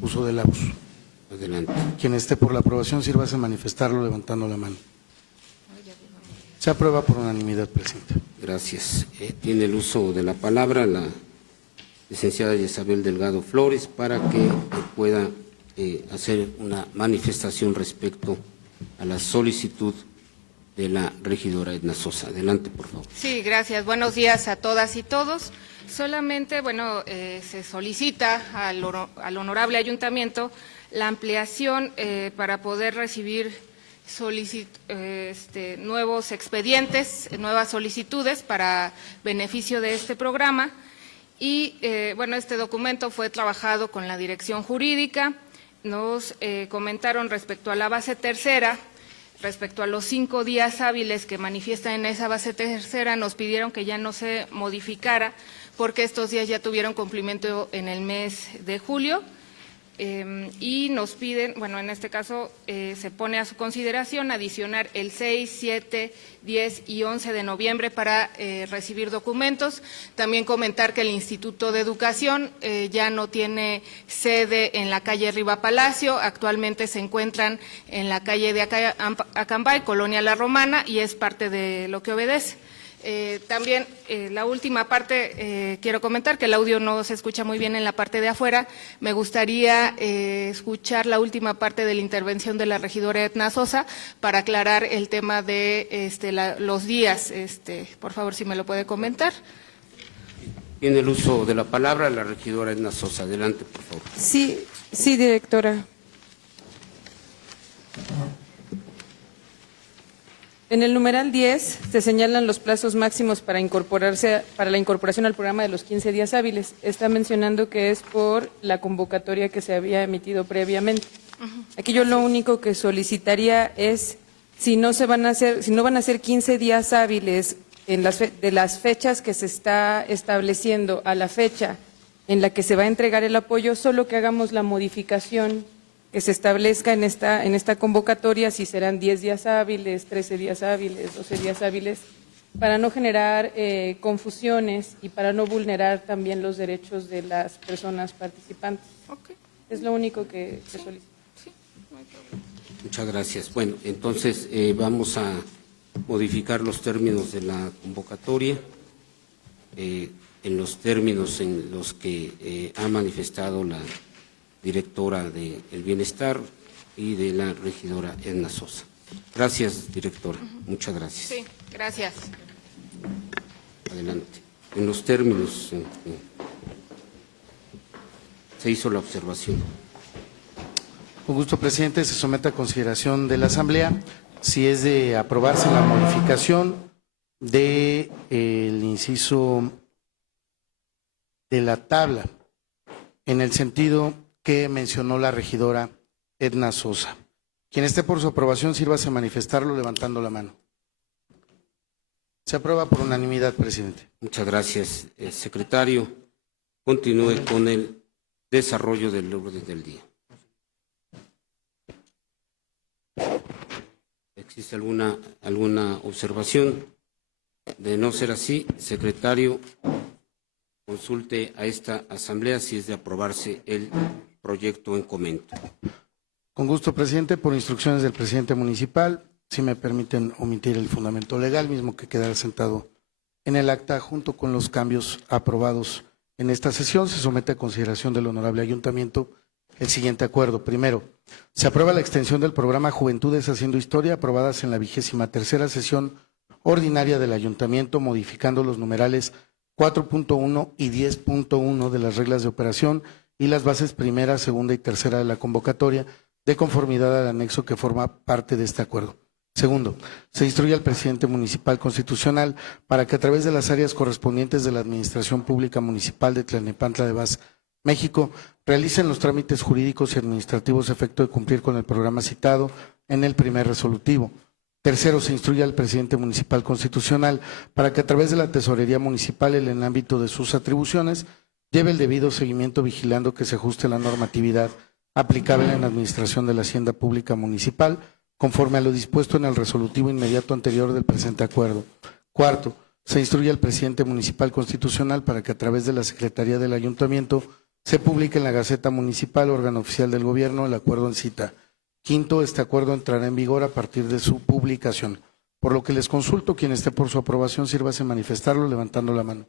uso del audio. Adelante. Quien esté por la aprobación, sírvase a manifestarlo levantando la mano. Se aprueba por unanimidad, presidente. Gracias. Tiene el uso de la palabra la licenciada Yesabel Delgado Flores para que pueda hacer una manifestación respecto a la solicitud de la regidora Edna Sosa. Adelante, por favor. Sí, gracias. Buenos días a todas y todos. Solamente, se solicita al honorable ayuntamiento la ampliación para poder recibir nuevos expedientes, nuevas solicitudes para beneficio de este programa. Y, este documento fue trabajado con la dirección jurídica. Nos comentaron respecto a la base tercera, respecto a los 5 días hábiles que manifiestan en esa base tercera, nos pidieron que ya no se modificara porque estos días ya tuvieron cumplimiento en el mes de julio. Y nos piden, en este caso se pone a su consideración adicionar el 6, 7, 10 y 11 de noviembre para recibir documentos. También comentar que el Instituto de Educación ya no tiene sede en la calle Riva Palacio, actualmente se encuentran en la calle de Acambay, Colonia La Romana, y es parte de lo que obedece. También la última parte, quiero comentar que el audio no se escucha muy bien en la parte de afuera. Me gustaría escuchar la última parte de la intervención de la regidora Edna Sosa para aclarar el tema de los días. Por favor, si me lo puede comentar. Tiene el uso de la palabra la regidora Edna Sosa. Adelante, por favor. Sí, directora. En el numeral 10 se señalan los plazos máximos para la incorporación al programa de los 15 días hábiles. Está mencionando que es por la convocatoria que se había emitido previamente. Aquí yo lo único que solicitaría es si no van a ser 15 días hábiles de las fechas que se está estableciendo a la fecha en la que se va a entregar el apoyo, solo que hagamos la modificación que se establezca en esta convocatoria, si serán 10 días hábiles, 13 días hábiles, 12 días hábiles, para no generar confusiones y para no vulnerar también los derechos de las personas participantes. Okay. Es lo único que solicito. Sí, no hay problema. Muchas gracias. Bueno, entonces vamos a modificar los términos de la convocatoria en los términos en los que ha manifestado la directora del Bienestar y de la regidora Edna Sosa. Gracias, directora. Muchas gracias. Sí, gracias. Adelante. En los términos en que se hizo la observación. Con gusto, presidente, se somete a consideración de la asamblea, si es de aprobarse la modificación del inciso de la tabla, en el sentido que mencionó la regidora Edna Sosa. Quien esté por su aprobación, sírvase a manifestarlo levantando la mano. Se aprueba por unanimidad, presidente. Muchas gracias, secretario. Continúe con el desarrollo del orden del día. ¿Existe alguna observación? De no ser así, secretario, consulte a esta asamblea si es de aprobarse el proyecto en comento. Con gusto, presidente. Por instrucciones del presidente municipal, si me permiten omitir el fundamento legal, mismo que quedará sentado en el acta junto con los cambios aprobados en esta sesión, se somete a consideración del honorable ayuntamiento el siguiente acuerdo. Primero, se aprueba la extensión del programa Juventudes Haciendo Historia, aprobadas en la 23ª sesión ordinaria del ayuntamiento, modificando los numerales 4.1 y 10.1 de las reglas de operación y las bases primera, segunda y tercera de la convocatoria, de conformidad al anexo que forma parte de este acuerdo. Segundo, se instruye al presidente municipal constitucional para que a través de las áreas correspondientes de la Administración Pública Municipal de Tlalnepantla de Vaz, México, realicen los trámites jurídicos y administrativos a efecto de cumplir con el programa citado en el primer resolutivo. Tercero, se instruye al presidente municipal constitucional para que a través de la tesorería municipal, en el ámbito de sus atribuciones, lleve el debido seguimiento vigilando que se ajuste la normatividad aplicable en la administración de la Hacienda Pública Municipal, conforme a lo dispuesto en el resolutivo inmediato anterior del presente acuerdo. Cuarto, se instruye al presidente municipal constitucional para que a través de la Secretaría del Ayuntamiento se publique en la Gaceta Municipal, órgano oficial del Gobierno, el acuerdo en cita. Quinto, este acuerdo entrará en vigor a partir de su publicación. Por lo que les consulto, quien esté por su aprobación, sírvase a manifestarlo levantando la mano.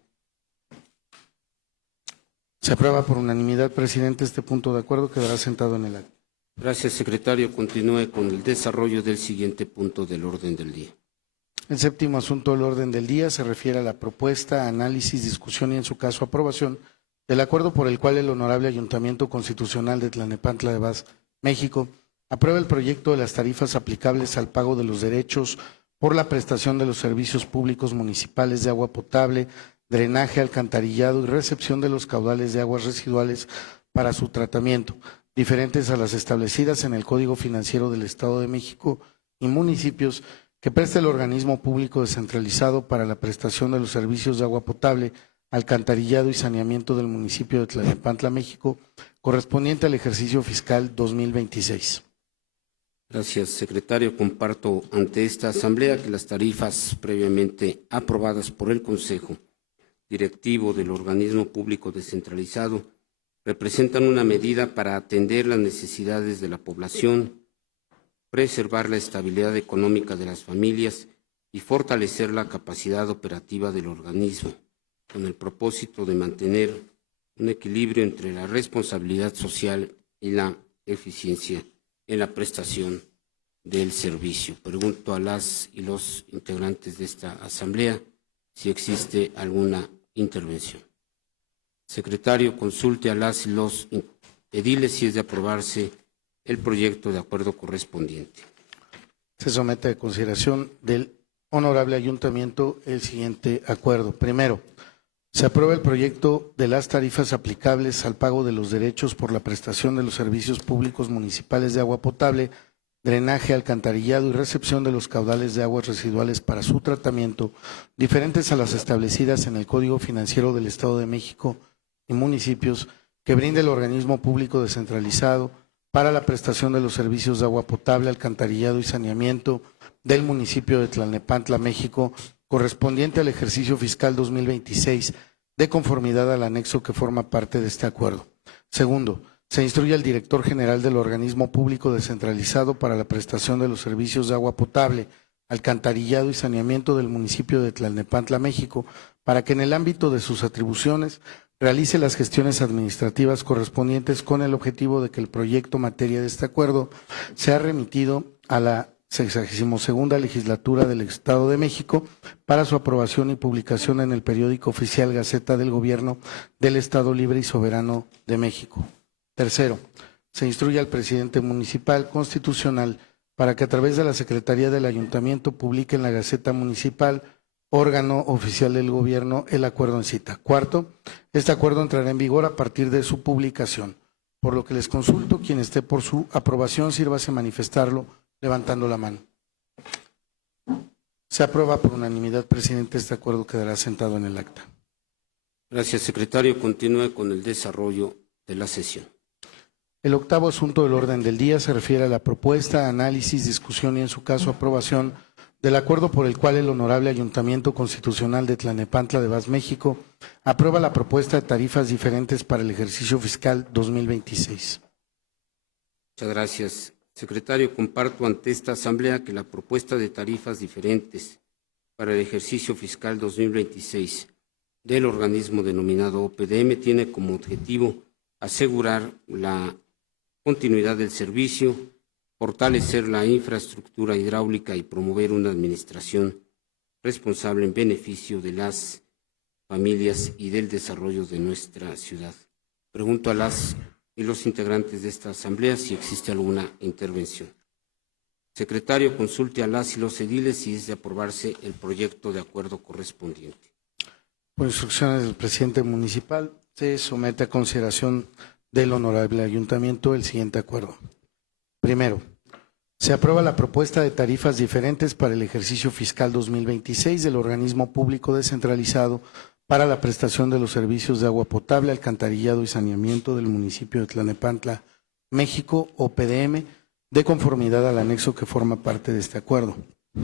Se aprueba por unanimidad, presidente. Este punto de acuerdo quedará sentado en el acta. Gracias, secretario. Continúe con el desarrollo del siguiente punto del orden del día. El séptimo asunto del orden del día se refiere a la propuesta, análisis, discusión y, en su caso, aprobación del acuerdo por el cual el Honorable Ayuntamiento Constitucional de Tlalnepantla de Vaz, México, aprueba el proyecto de las tarifas aplicables al pago de los derechos por la prestación de los servicios públicos municipales de agua potable, drenaje, alcantarillado y recepción de los caudales de aguas residuales para su tratamiento, diferentes a las establecidas en el Código Financiero del Estado de México y municipios que presta el organismo público descentralizado para la prestación de los servicios de agua potable, alcantarillado y saneamiento del municipio de Tlalnepantla, México, correspondiente al ejercicio fiscal 2026. Gracias, secretario. Comparto ante esta asamblea que las tarifas previamente aprobadas por el Consejo Directivo del organismo público descentralizado representan una medida para atender las necesidades de la población, preservar la estabilidad económica de las familias y fortalecer la capacidad operativa del organismo, con el propósito de mantener un equilibrio entre la responsabilidad social y la eficiencia en la prestación del servicio. Pregunto a las y los integrantes de esta asamblea si existe alguna intervención. Secretario, consulte a las y los ediles si es de aprobarse el proyecto de acuerdo correspondiente. Se somete a consideración del Honorable Ayuntamiento el siguiente acuerdo. Primero, se aprueba el proyecto de las tarifas aplicables al pago de los derechos por la prestación de los servicios públicos municipales de agua potable, drenaje, alcantarillado y recepción de los caudales de aguas residuales para su tratamiento, diferentes a las establecidas en el Código Financiero del Estado de México y municipios, que brinda el organismo público descentralizado para la prestación de los servicios de agua potable, alcantarillado y saneamiento del municipio de Tlalnepantla, México, correspondiente al ejercicio fiscal 2026, de conformidad al anexo que forma parte de este acuerdo. Segundo, se instruye al director general del organismo público descentralizado para la prestación de los servicios de agua potable, alcantarillado y saneamiento del municipio de Tlalnepantla, México, para que en el ámbito de sus atribuciones realice las gestiones administrativas correspondientes con el objetivo de que el proyecto materia de este acuerdo sea remitido a la 62ª legislatura del Estado de México para su aprobación y publicación en el periódico oficial Gaceta del Gobierno del Estado Libre y Soberano de México. Tercero, se instruye al presidente municipal constitucional para que a través de la Secretaría del Ayuntamiento publique en la Gaceta Municipal, órgano oficial del Gobierno, el acuerdo en cita. Cuarto, este acuerdo entrará en vigor a partir de su publicación. Por lo que les consulto, quien esté por su aprobación, sírvase a manifestarlo levantando la mano. Se aprueba por unanimidad, presidente. Este acuerdo quedará sentado en el acta. Gracias, secretario. Continúe con el desarrollo de la sesión. El octavo asunto del orden del día se refiere a la propuesta, análisis, discusión y, en su caso, aprobación del acuerdo por el cual el Honorable Ayuntamiento Constitucional de Tlalnepantla de Vaz, México, aprueba la propuesta de tarifas diferentes para el ejercicio fiscal 2026. Muchas gracias. Secretario, comparto ante esta asamblea que la propuesta de tarifas diferentes para el ejercicio fiscal 2026 del organismo denominado OPDM tiene como objetivo asegurar la continuidad del servicio, fortalecer la infraestructura hidráulica y promover una administración responsable en beneficio de las familias y del desarrollo de nuestra ciudad. Pregunto a las y los integrantes de esta asamblea si existe alguna intervención. Secretario, consulte a las y los ediles si es de aprobarse el proyecto de acuerdo correspondiente. Por instrucciones del presidente municipal, se somete a consideración del honorable ayuntamiento el siguiente acuerdo. Primero, se aprueba la propuesta de tarifas diferentes para el ejercicio fiscal 2026 del organismo público descentralizado para la prestación de los servicios de agua potable, alcantarillado y saneamiento del municipio de Tlalnepantla, México, OPDM, de conformidad al anexo que forma parte de este acuerdo.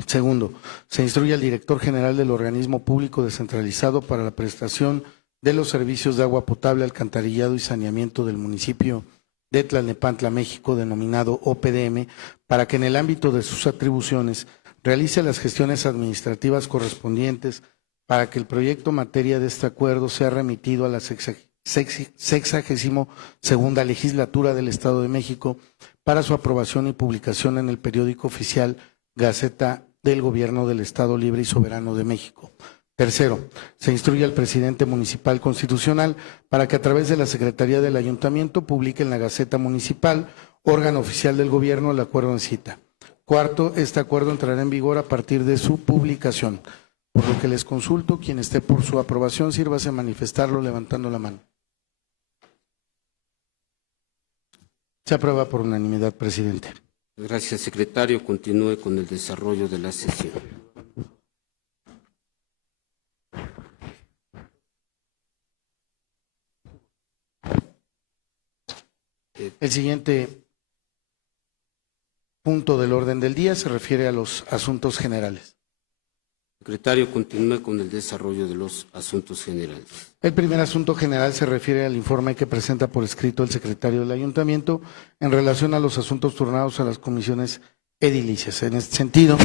Segundo, se instruye al director general del organismo público descentralizado para la prestación de los servicios de agua potable, alcantarillado y saneamiento del municipio de Tlalnepantla, México, denominado OPDM, para que en el ámbito de sus atribuciones realice las gestiones administrativas correspondientes para que el proyecto materia de este acuerdo sea remitido a la 62ª legislatura del Estado de México para su aprobación y publicación en el periódico oficial Gaceta del Gobierno del Estado Libre y Soberano de México. Tercero, se instruye al presidente municipal constitucional para que a través de la Secretaría del Ayuntamiento publique en la Gaceta Municipal, órgano oficial del Gobierno, el acuerdo en cita. Cuarto, este acuerdo entrará en vigor a partir de su publicación. Por lo que les consulto, quien esté por su aprobación, sírvase a manifestarlo levantando la mano. Se aprueba por unanimidad, presidente. Gracias, secretario. Continúe con el desarrollo de la sesión. El siguiente punto del orden del día se refiere a los asuntos generales. Secretario, continúe con el desarrollo de los asuntos generales. El primer asunto general se refiere al informe que presenta por escrito el secretario del Ayuntamiento en relación a los asuntos turnados a las comisiones edilicias. En este sentido,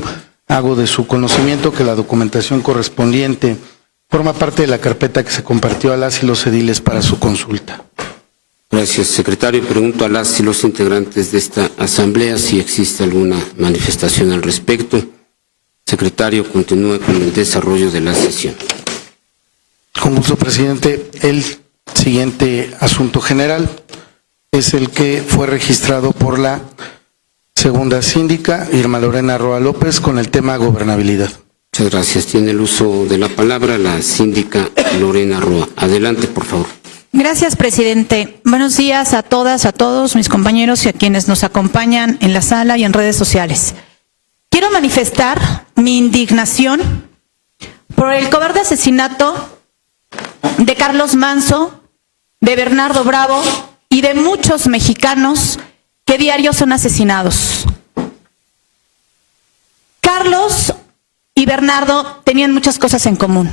hago de su conocimiento que la documentación correspondiente forma parte de la carpeta que se compartió a las y los ediles para su consulta. Gracias, secretario. Pregunto a las y los integrantes de esta asamblea si existe alguna manifestación al respecto. Secretario, continúe con el desarrollo de la sesión. Con gusto, presidente. El siguiente asunto general es el que fue registrado por la segunda síndica, Irma Lorena Roa López, con el tema gobernabilidad. Muchas gracias. Tiene el uso de la palabra la síndica Lorena Roa. Adelante, por favor. Gracias, presidente. Buenos días a todas, a todos mis compañeros y a quienes nos acompañan en la sala y en redes sociales. Quiero manifestar mi indignación por el cobarde asesinato de Carlos Manso, de Bernardo Bravo y de muchos mexicanos que diario son asesinados. Carlos y Bernardo tenían muchas cosas en común.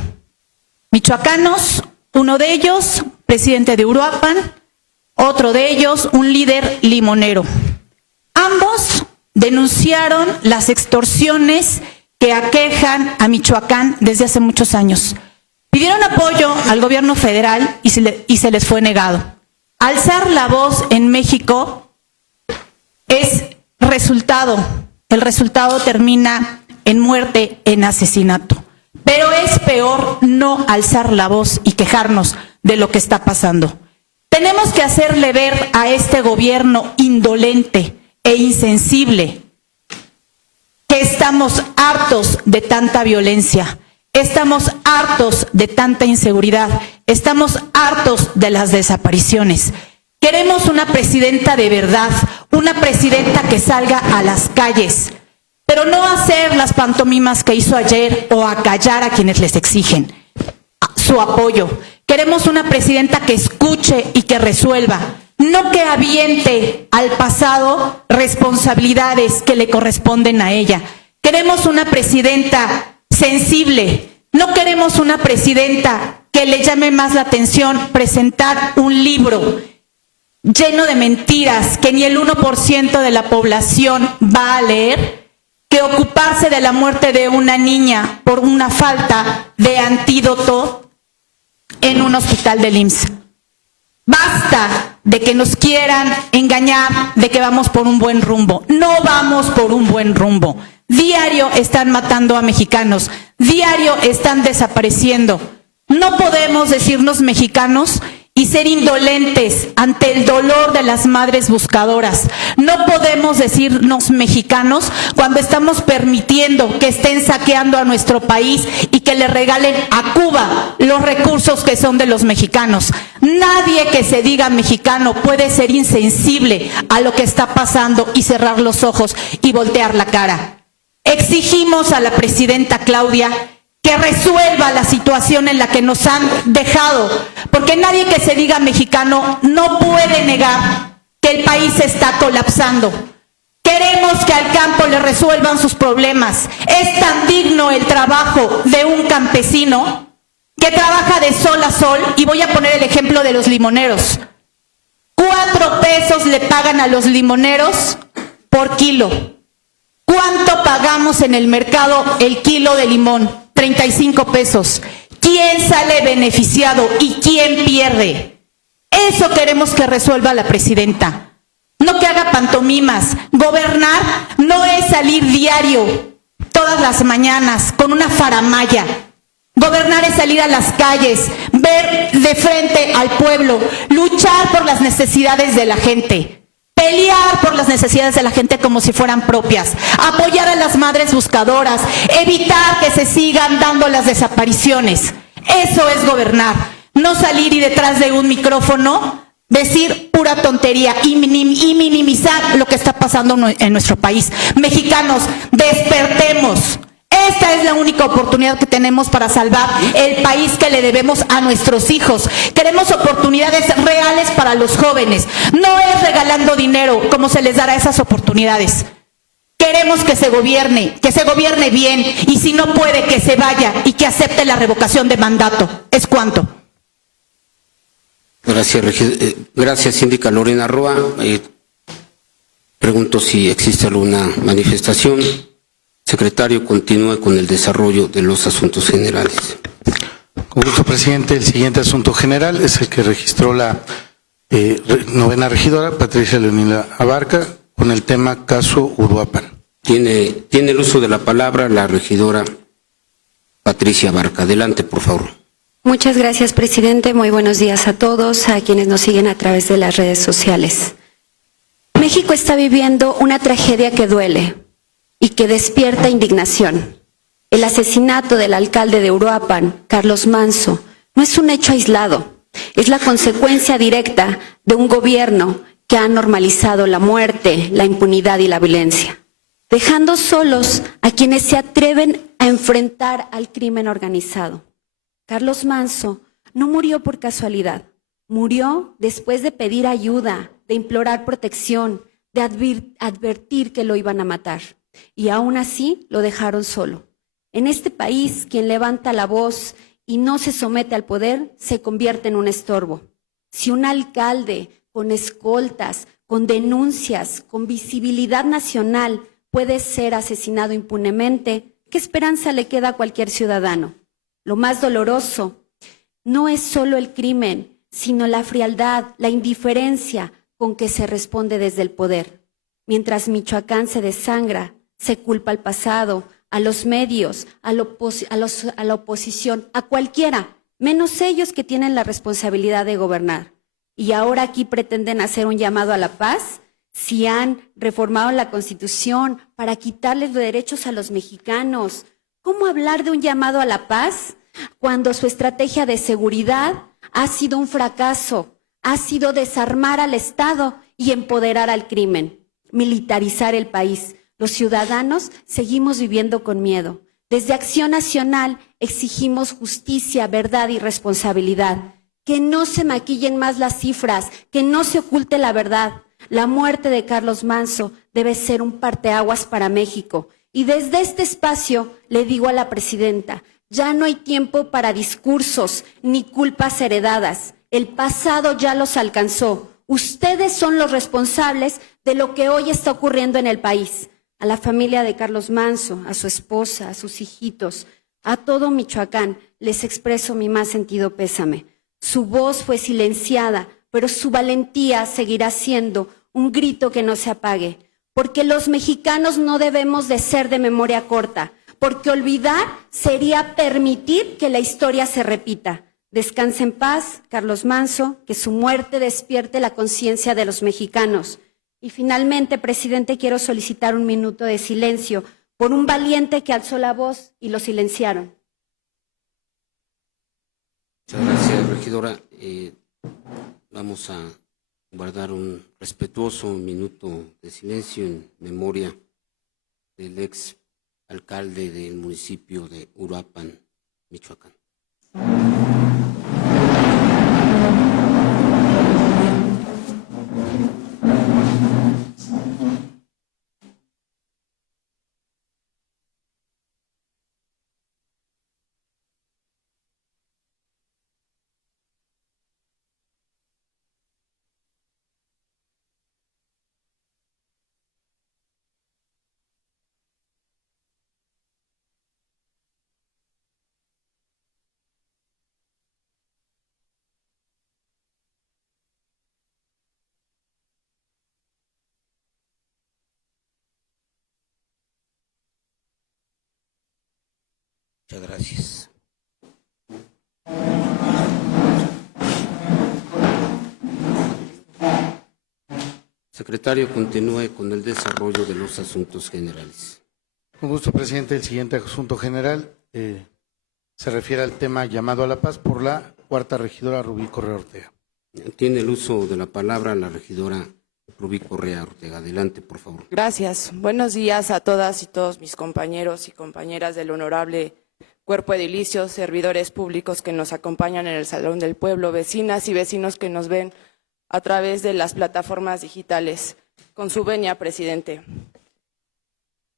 Michoacanos, uno de ellos presidente de Uruapan, otro de ellos un líder limonero. Ambos denunciaron las extorsiones que aquejan a Michoacán desde hace muchos años. Pidieron apoyo al gobierno federal y se les fue negado. Alzar la voz en México es resultado. El resultado termina en muerte, en asesinato. Pero es peor no alzar la voz y quejarnos de lo que está pasando. Tenemos que hacerle ver a este gobierno indolente e insensible que estamos hartos de tanta violencia, estamos hartos de tanta inseguridad, estamos hartos de las desapariciones. Queremos una presidenta de verdad, una presidenta que salga a las calles, pero no hacer las pantomimas que hizo ayer o acallar a quienes les exigen su apoyo. Queremos una presidenta que escuche y que resuelva, no que aviente al pasado responsabilidades que le corresponden a ella. Queremos una presidenta sensible, no queremos una presidenta que le llame más la atención presentar un libro lleno de mentiras que ni el 1% de la población va a leer, que ocuparse de la muerte de una niña por una falta de antídoto en un hospital del IMSS. Basta de que nos quieran engañar de que vamos por un buen rumbo. No vamos por un buen rumbo. Diario están matando a mexicanos. Diario están desapareciendo. No podemos decirnos mexicanos y ser indolentes ante el dolor de las madres buscadoras. No podemos decirnos mexicanos cuando estamos permitiendo que estén saqueando a nuestro país y que le regalen a Cuba los recursos que son de los mexicanos. Nadie que se diga mexicano puede ser insensible a lo que está pasando y cerrar los ojos y voltear la cara. Exigimos a la presidenta Claudia que resuelva la situación en la que nos han dejado, porque nadie que se diga mexicano no puede negar que el país está colapsando. Queremos que al campo le resuelvan sus problemas. Es tan digno el trabajo de un campesino que trabaja de sol a sol, y voy a poner el ejemplo de los limoneros. 4 pesos le pagan a los limoneros por kilo. ¿Cuánto pagamos en el mercado el kilo de limón? 35 pesos. ¿Quién sale beneficiado y quién pierde? Eso queremos que resuelva la presidenta. No que haga pantomimas. Gobernar no es salir diario, todas las mañanas, con una faramalla. Gobernar es salir a las calles, ver de frente al pueblo, luchar por las necesidades de la gente. Pelear por las necesidades de la gente como si fueran propias, apoyar a las madres buscadoras, evitar que se sigan dando las desapariciones. Eso es gobernar, no salir y detrás de un micrófono decir pura tontería y minimizar lo que está pasando en nuestro país. Mexicanos, despertemos. Esta es la única oportunidad que tenemos para salvar el país que le debemos a nuestros hijos. Queremos oportunidades reales para los jóvenes. No es regalando dinero como se les dará esas oportunidades. Queremos que se gobierne bien, y si no puede, que se vaya y que acepte la revocación de mandato. ¿Es cuánto? Gracias, síndica Lorena Roa. Pregunto si existe alguna manifestación. Secretario, continúe con el desarrollo de los asuntos generales. Con gusto, presidente. El siguiente asunto general es el que registró la novena regidora, Patricia Leonila Abarca, con el tema caso Uruapan. Tiene el uso de la palabra la regidora Patricia Abarca. Adelante, por favor. Muchas gracias, presidente. Muy buenos días a todos, a quienes nos siguen a través de las redes sociales. México está viviendo una tragedia que duele y que despierta indignación. El asesinato del alcalde de Uruapan, Carlos Manso, no es un hecho aislado, es la consecuencia directa de un gobierno que ha normalizado la muerte, la impunidad y la violencia, dejando solos a quienes se atreven a enfrentar al crimen organizado. Carlos Manso no murió por casualidad, murió después de pedir ayuda, de implorar protección, de advertir que lo iban a matar. Y aún así lo dejaron solo. En este país, quien levanta la voz y no se somete al poder, se convierte en un estorbo. Si un alcalde con escoltas, con denuncias, con visibilidad nacional puede ser asesinado impunemente, ¿qué esperanza le queda a cualquier ciudadano? Lo más doloroso no es solo el crimen, sino la frialdad, la indiferencia con que se responde desde el poder. Mientras Michoacán se desangra, se culpa al pasado, a los medios, a la oposición, a cualquiera, menos ellos que tienen la responsabilidad de gobernar. Y ahora aquí pretenden hacer un llamado a la paz, si han reformado la Constitución para quitarles los derechos a los mexicanos. ¿Cómo hablar de un llamado a la paz cuando su estrategia de seguridad ha sido un fracaso? Ha sido desarmar al Estado y empoderar al crimen, militarizar el país. Los ciudadanos seguimos viviendo con miedo. Desde Acción Nacional exigimos justicia, verdad y responsabilidad. Que no se maquillen más las cifras, que no se oculte la verdad. La muerte de Carlos Manso debe ser un parteaguas para México. Y desde este espacio le digo a la presidenta, ya no hay tiempo para discursos ni culpas heredadas. El pasado ya los alcanzó. Ustedes son los responsables de lo que hoy está ocurriendo en el país. A la familia de Carlos Manso, a su esposa, a sus hijitos, a todo Michoacán, les expreso mi más sentido pésame. Su voz fue silenciada, pero su valentía seguirá siendo un grito que no se apague. Porque los mexicanos no debemos de ser de memoria corta, porque olvidar sería permitir que la historia se repita. Descanse en paz, Carlos Manso, que su muerte despierte la conciencia de los mexicanos. Y finalmente, presidente, quiero solicitar un minuto de silencio por un valiente que alzó la voz y lo silenciaron. Muchas gracias, regidora. Vamos a guardar un respetuoso minuto de silencio en memoria del ex alcalde del municipio de Uruapan, Michoacán. Muchas gracias. Secretario, continúe con el desarrollo de los asuntos generales. Con gusto, presidente. El siguiente asunto general se refiere al tema llamado a la paz por la cuarta regidora Rubí Correa Ortega. Tiene el uso de la palabra la regidora Rubí Correa Ortega. Adelante, por favor. Gracias. Buenos días a todas y todos mis compañeros y compañeras del honorable cuerpo edilicio, servidores públicos que nos acompañan en el Salón del Pueblo, vecinas y vecinos que nos ven a través de las plataformas digitales. Con su venia, presidente.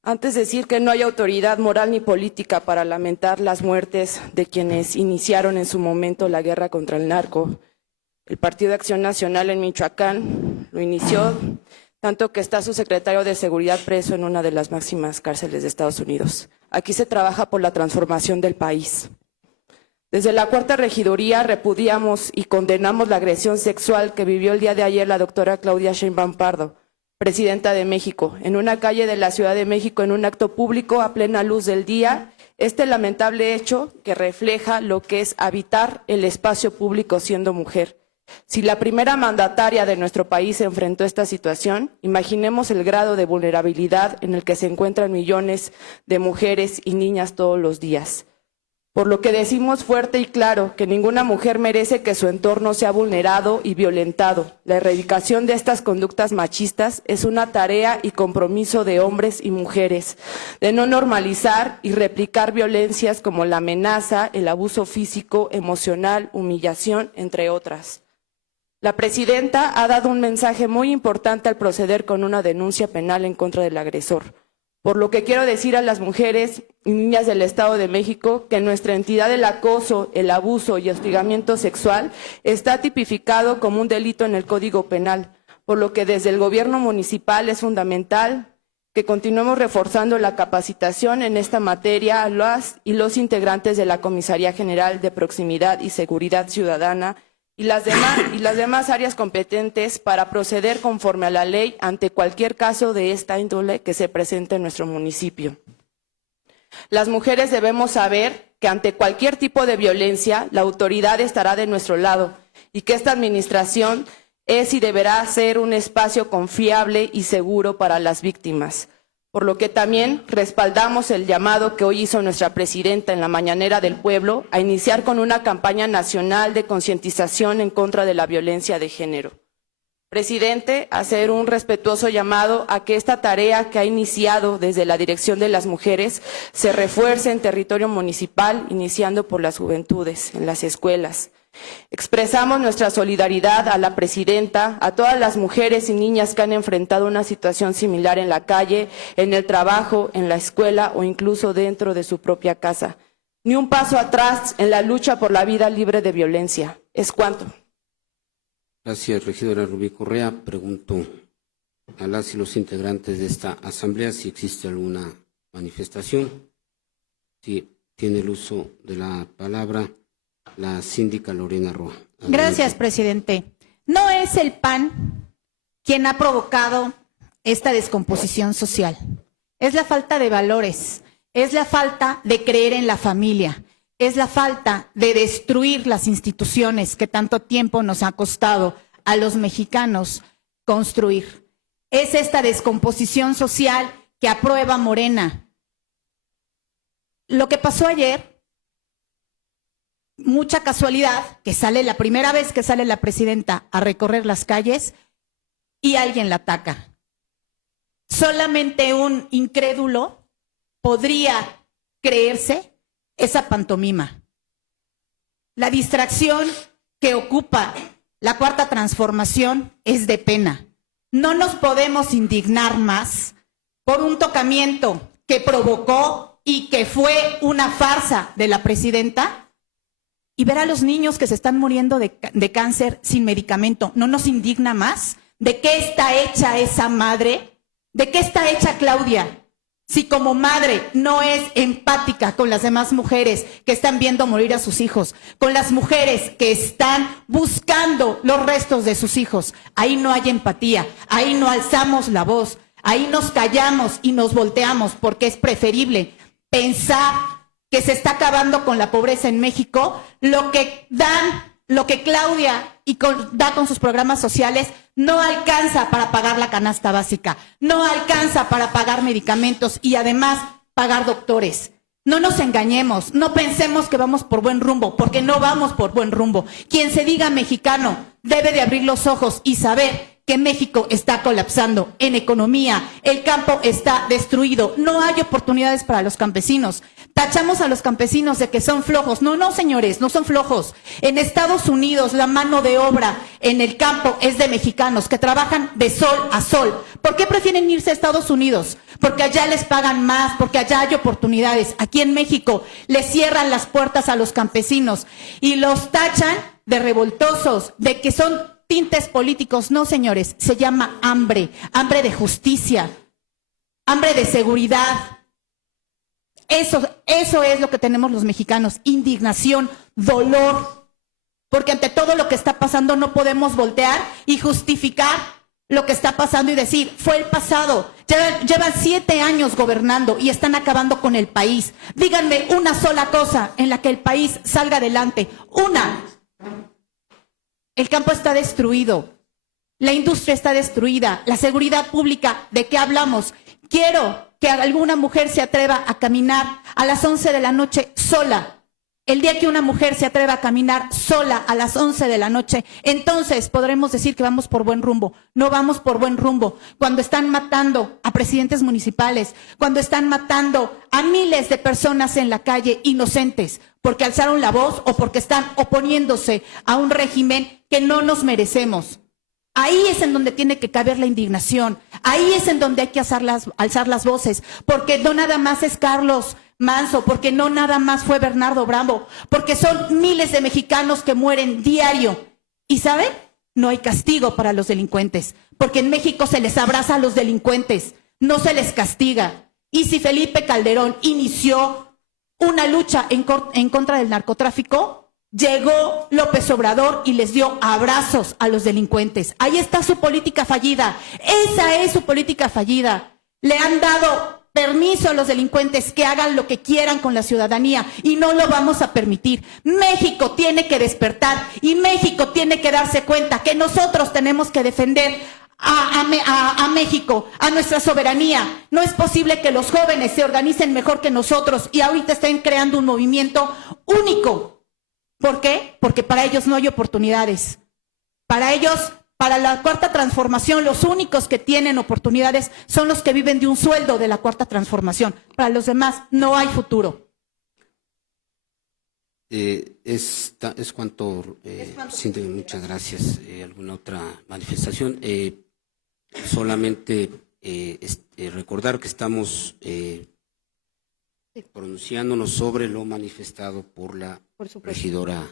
Antes de decir que no hay autoridad moral ni política para lamentar las muertes de quienes iniciaron en su momento la guerra contra el narco, el Partido de Acción Nacional en Michoacán lo inició, tanto que está su secretario de Seguridad preso en una de las máximas cárceles de Estados Unidos. Aquí se trabaja por la transformación del país. Desde la cuarta regiduría repudiamos y condenamos la agresión sexual que vivió el día de ayer la doctora Claudia Sheinbaum Pardo, presidenta de México, en una calle de la Ciudad de México, en un acto público a plena luz del día. Este lamentable hecho que refleja lo que es habitar el espacio público siendo mujer. Si la primera mandataria de nuestro país enfrentó esta situación, imaginemos el grado de vulnerabilidad en el que se encuentran millones de mujeres y niñas todos los días. Por lo que decimos fuerte y claro que ninguna mujer merece que su entorno sea vulnerado y violentado. La erradicación de estas conductas machistas es una tarea y compromiso de hombres y mujeres, de no normalizar y replicar violencias como la amenaza, el abuso físico, emocional, humillación, entre otras. La presidenta ha dado un mensaje muy importante al proceder con una denuncia penal en contra del agresor. Por lo que quiero decir a las mujeres y niñas del Estado de México que en nuestra entidad el acoso, el abuso y hostigamiento sexual está tipificado como un delito en el Código Penal, por lo que desde el gobierno municipal es fundamental que continuemos reforzando la capacitación en esta materia a las y los integrantes de la Comisaría General de Proximidad y Seguridad Ciudadana y las demás áreas competentes para proceder conforme a la ley ante cualquier caso de esta índole que se presente en nuestro municipio. Las mujeres debemos saber que ante cualquier tipo de violencia, la autoridad estará de nuestro lado y que esta administración es y deberá ser un espacio confiable y seguro para las víctimas. Por lo que también respaldamos el llamado que hoy hizo nuestra presidenta en la Mañanera del Pueblo a iniciar con una campaña nacional de concientización en contra de la violencia de género. Presidente, hacer un respetuoso llamado a que esta tarea que ha iniciado desde la Dirección de las Mujeres se refuerce en territorio municipal, iniciando por las juventudes, en las escuelas. Expresamos nuestra solidaridad a la presidenta, a todas las mujeres y niñas que han enfrentado una situación similar en la calle, en el trabajo, en la escuela o incluso dentro de su propia casa. Ni un paso atrás en la lucha por la vida libre de violencia. Es cuanto. Gracias, regidora Rubí Correa. Pregunto a las y los integrantes de esta asamblea si existe alguna manifestación. Si tiene el uso de la palabra la síndica Lorena Roa. Adelante. Gracias, presidente. No es el PAN quien ha provocado esta descomposición social. Es la falta de valores, es la falta de creer en la familia, es la falta de destruir las instituciones que tanto tiempo nos ha costado a los mexicanos construir. Es esta descomposición social que aprueba Morena. Lo que pasó ayer, mucha casualidad, que sale la primera vez que sale la presidenta a recorrer las calles y alguien la ataca. Solamente un incrédulo podría creerse esa pantomima. La distracción que ocupa la Cuarta Transformación es de pena. No nos podemos indignar más por un tocamiento que provocó y que fue una farsa de la presidenta y ver a los niños que se están muriendo de cáncer sin medicamento. ¿No nos indigna más? ¿De qué está hecha esa madre? ¿De qué está hecha Claudia? Si como madre no es empática con las demás mujeres que están viendo morir a sus hijos, con las mujeres que están buscando los restos de sus hijos, ahí no hay empatía, ahí no alzamos la voz, ahí nos callamos y nos volteamos porque es preferible pensar que se está acabando con la pobreza en México, lo que Claudia da con sus programas sociales no alcanza para pagar la canasta básica, no alcanza para pagar medicamentos y además pagar doctores. No nos engañemos, no pensemos que vamos por buen rumbo, porque no vamos por buen rumbo. Quien se diga mexicano debe de abrir los ojos y saber que México está colapsando en economía, el campo está destruido, no hay oportunidades para los campesinos. Tachamos a los campesinos de que son flojos. No, señores, no son flojos. En Estados Unidos la mano de obra en el campo es de mexicanos que trabajan de sol a sol. ¿Por qué prefieren irse a Estados Unidos? Porque allá les pagan más, porque allá hay oportunidades. Aquí en México les cierran las puertas a los campesinos y los tachan de revoltosos, de que son tintes políticos. No, señores, se llama hambre, hambre de justicia, hambre de seguridad. Eso es lo que tenemos los mexicanos, indignación, dolor, porque ante todo lo que está pasando no podemos voltear y justificar lo que está pasando y decir, fue el pasado. Llevan 7 años gobernando y están acabando con el país. Díganme una sola cosa en la que el país salga adelante. Una. El campo está destruido, la industria está destruida, la seguridad pública, ¿de qué hablamos? Quiero que alguna mujer se atreva a caminar a las 11 de la noche sola. El día que una mujer se atreva a caminar sola a las 11 de la noche, entonces podremos decir que vamos por buen rumbo. No vamos por buen rumbo. Cuando están matando a presidentes municipales, cuando están matando a miles de personas en la calle inocentes, porque alzaron la voz o porque están oponiéndose a un régimen que no nos merecemos. Ahí es en donde tiene que caber la indignación, ahí es en donde hay que alzar las voces, porque no nada más es Carlos Manso, porque no nada más fue Bernardo Bravo, porque son miles de mexicanos que mueren diario. ¿Y saben? No hay castigo para los delincuentes, porque en México se les abraza a los delincuentes, no se les castiga. Y si Felipe Calderón inició una lucha en contra del narcotráfico, llegó López Obrador y les dio abrazos a los delincuentes. Ahí está su política fallida. Esa es su política fallida. Le han dado permiso a los delincuentes que hagan lo que quieran con la ciudadanía y no lo vamos a permitir. México tiene que despertar y México tiene que darse cuenta que nosotros tenemos que defender a México, a nuestra soberanía. No es posible que los jóvenes se organicen mejor que nosotros y ahorita estén creando un movimiento único. ¿Por qué? Porque para ellos no hay oportunidades. Para ellos, para la Cuarta Transformación, los únicos que tienen oportunidades son los que viven de un sueldo de la Cuarta Transformación. Para los demás no hay futuro. Es cuanto, muchas gracias. ¿Alguna otra manifestación? Solamente recordar que estamos pronunciándonos sobre lo manifestado por la regidora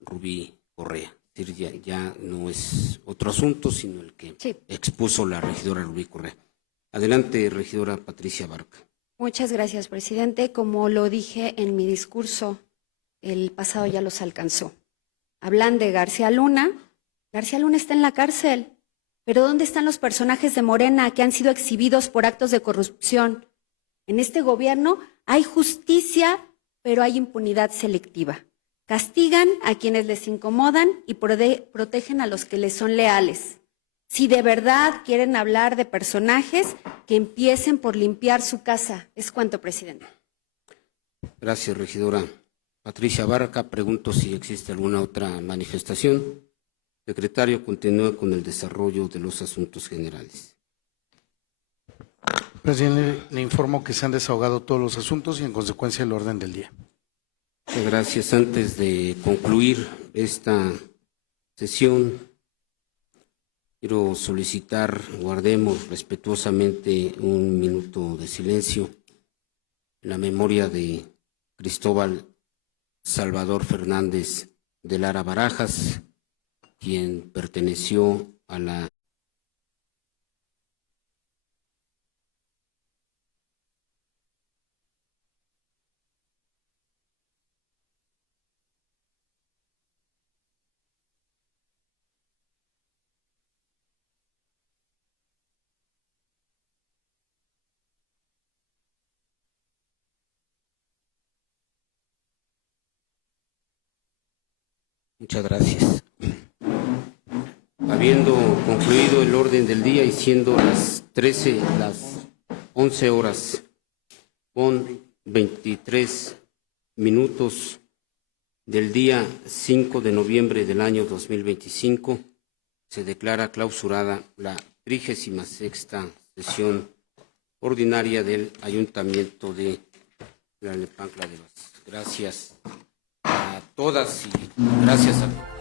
Rubí Correa. Es decir, ya no es otro asunto, sino el que expuso la regidora Rubí Correa. Adelante, regidora Patricia Barca. Muchas gracias, presidente. Como lo dije en mi discurso, el pasado ya los alcanzó. Hablan de García Luna. García Luna está en la cárcel. Pero ¿dónde están los personajes de Morena que han sido exhibidos por actos de corrupción? En este gobierno hay justicia, pero hay impunidad selectiva. Castigan a quienes les incomodan y protegen a los que les son leales. Si de verdad quieren hablar de personajes, que empiecen por limpiar su casa. Es cuanto, presidente. Gracias, regidora. Patricia Barca, pregunto si existe alguna otra manifestación. Secretario, continúa con el desarrollo de los asuntos generales. Presidente, le informo que se han desahogado todos los asuntos y en consecuencia el orden del día. Muchas gracias. Antes de concluir esta sesión, quiero solicitar, guardemos respetuosamente un minuto de silencio en la memoria de Cristóbal Salvador Fernández de Lara Barajas, quien perteneció a la Muchas gracias. Habiendo concluido el orden del día y siendo las 11 horas con 23 minutos del día 5 de noviembre del año 2025, se declara clausurada la 36ª sesión ordinaria del Ayuntamiento de Tlalnepantla de Basas. Gracias a todas y gracias a todos.